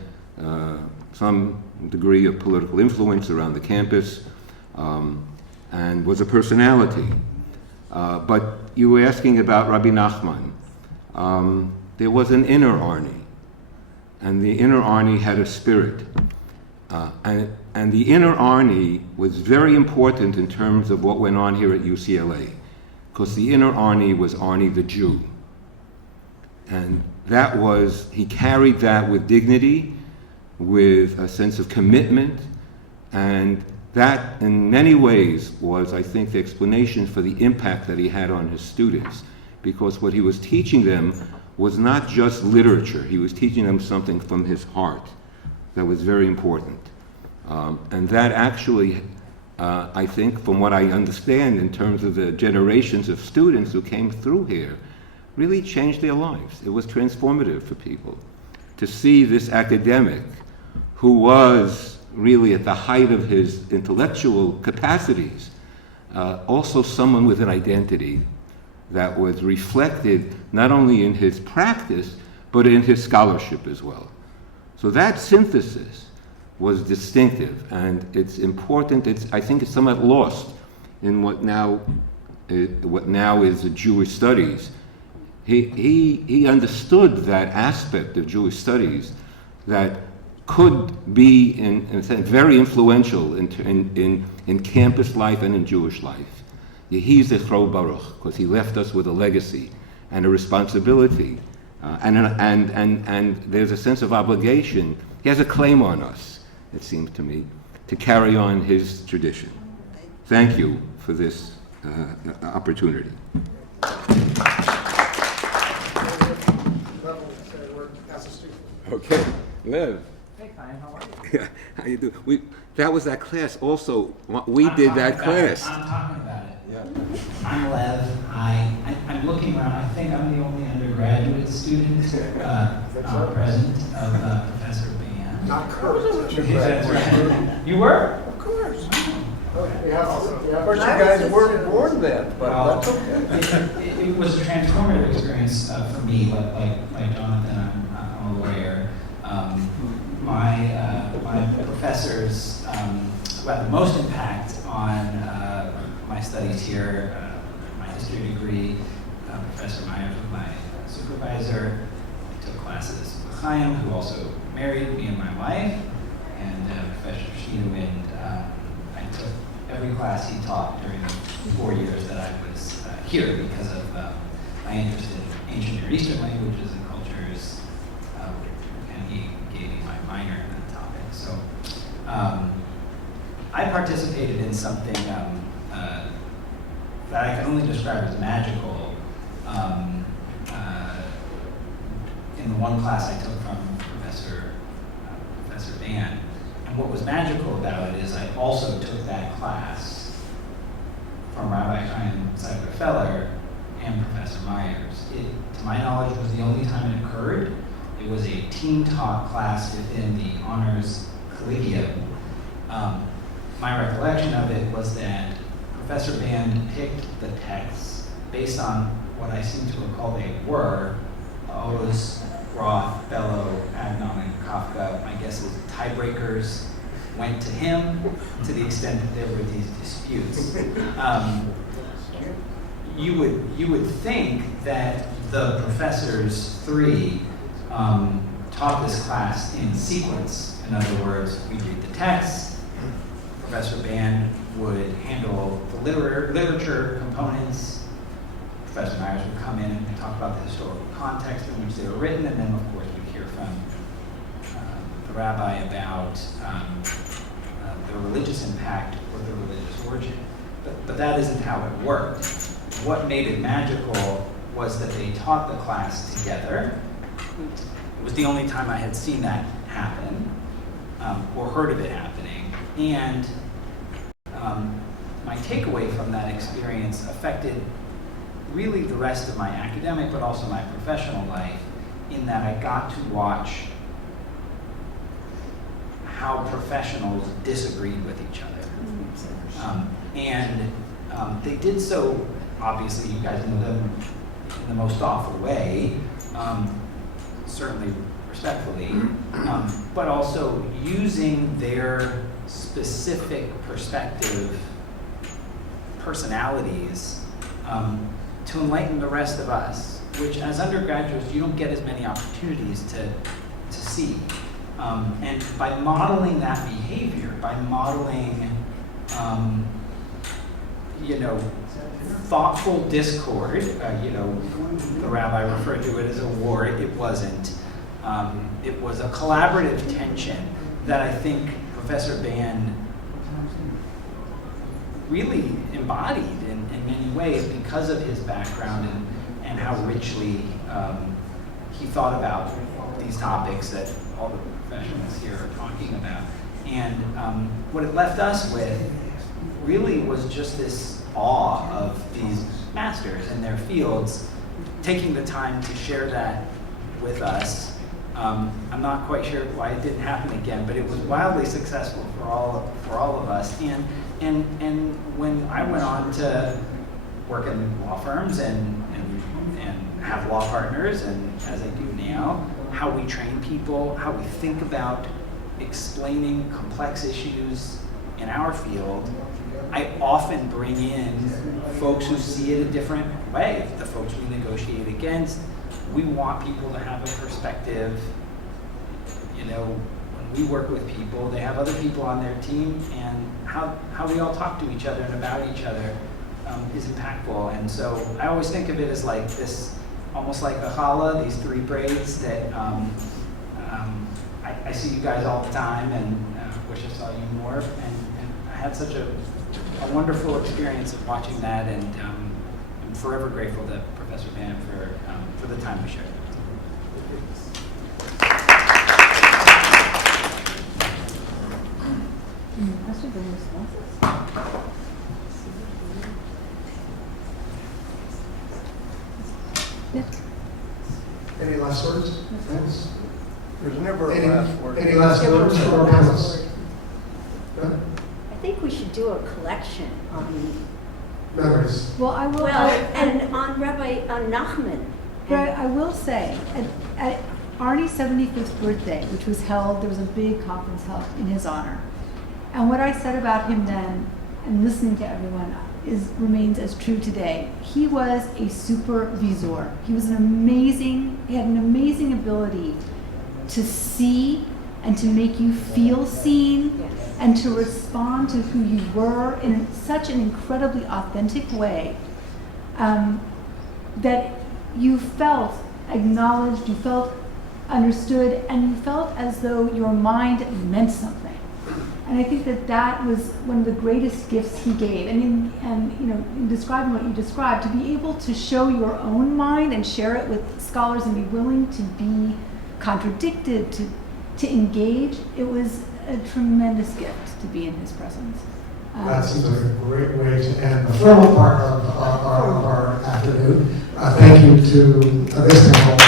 some degree of political influence around the campus, and was a personality. But you were asking about Rabbi Nachman. There was an inner Arnie, and the inner Arnie had a spirit. And the inner Arnie was very important in terms of what went on here at UCLA, because the inner Arnie was Arnie the Jew. And that was, he carried that with dignity, with a sense of commitment, and that in many ways was, I think, the explanation for the impact that he had on his students, because what he was teaching them was not just literature, he was teaching them something from his heart that was very important. And that actually, I think, from what I understand in terms of the generations of students who came through here, really changed their lives. It was transformative for people to see this academic who was really at the height of his intellectual capacities, also someone with an identity that was reflected not only in his practice, but in his scholarship as well. So that synthesis was distinctive, and it's important. I think it's somewhat lost in what now is the Jewish studies. He understood that aspect of Jewish studies that could be, in a sense, very influential in campus life and in Jewish life. Yehi Zichro Baruch, because he left us with a legacy and a responsibility, and there's a sense of obligation. He has a claim on us, it seems to me, to carry on his tradition. Thank you for this opportunity. Okay, Lev. Hey, Chaim, how are you? Yeah, how you do? That was that class. Also, we did that class. I'm talking about it. Yeah. I'm Lev. I'm looking around. I think I'm the only undergraduate student present of Professor Band. Not current. That's right. You were? Of course. Of course, you guys weren't born then, but that's okay. It was a transformative experience for me. Like Jonathan, I'm a lawyer. My professors who had the most impact on my studies here, my history degree, Professor Maeera was my supervisor. I took classes with Chaim, who also married me and my wife, and Professor Shreiber. I took every class he taught during the 4 years that I was here because of my interest in ancient Near Eastern languages and cultures, and he gave me my minor in that topic. So I participated in something that I can only describe as magical in the one class I took from Professor Band. And what was magical about it is I also took that class from Rabbi Chaim Shreiber Feller and Professor Myers. It, to my knowledge, was the only time it occurred. It was a team talk class within the honors collegium. My recollection of it was that Professor Band picked the texts based on what I seem to recall they were: Oz, Graff, Bellow, Agnon, and Kafka. My guess is tiebreakers went to him to the extent that there were these disputes. You would think that the professors three taught this class in sequence. In other words, we'd read the text, Professor Band would handle the literature components, Professor Myers would come in and talk about the historical context in which they were written, and then of course we'd hear from the rabbi about the religious impact or the religious origin. But that isn't how it worked. What made it magical was that they taught the class together. It was the only time I had seen that happen, or heard of it happening. And my takeaway from that experience affected really the rest of my academic, but also my professional life, in that I got to watch how professionals disagreed with each other. They did so, obviously, you guys know them, in the most awful way, certainly respectfully, but also using their specific perspective, personalities, to enlighten the rest of us, which as undergraduates, you don't get as many opportunities to see. And by modeling that behavior, by modeling, thoughtful discord, the rabbi referred to it as a war, it wasn't. It was a collaborative tension that I think Professor Band really embodied in many ways because of his background and how richly he thought about these topics that all the professionals here are talking about. And what it left us with really was just this awe of these masters in their fields, taking the time to share that with us. I'm not quite sure why it didn't happen again, but it was wildly successful for all of us. And when I went on to work in law firms and have law partners, and as I do now, how we train people, how we think about explaining complex issues in our field, I often bring in folks who see it a different way. The folks we negotiate against, we want people to have a perspective. When we work with people, they have other people on their team, and how we all talk to each other and about each other is impactful. And so I always think of it as like this, almost like a challah, these three braids that I see you guys all the time, and wish I saw you more. And I had such a wonderful experience of watching that, and I'm forever grateful to Professor Band for the time we shared. Any last words? Thanks. There's never a last word. Any last words for our panelists? No? I think we should do a collection on Memories. Well, I will. and on Rabbi Nachman. But I will say, at Arnie's 75th birthday, which was held, there was a big conference held in his honor. And what I said about him then, and listening to everyone, remains as true today. He was a supervisor. He had an amazing ability to see and to make you feel seen, Yes. and to respond to who you were in such an incredibly authentic way, that you felt acknowledged, you felt understood, and you felt as though your mind meant something. And I think that that was one of the greatest gifts he gave. And in describing what you described, to be able to show your own mind and share it with scholars and be willing to be contradicted, to engage, it was a tremendous gift to be in his presence. That seems like a great way to end the formal part of our afternoon. Thank you to this panel.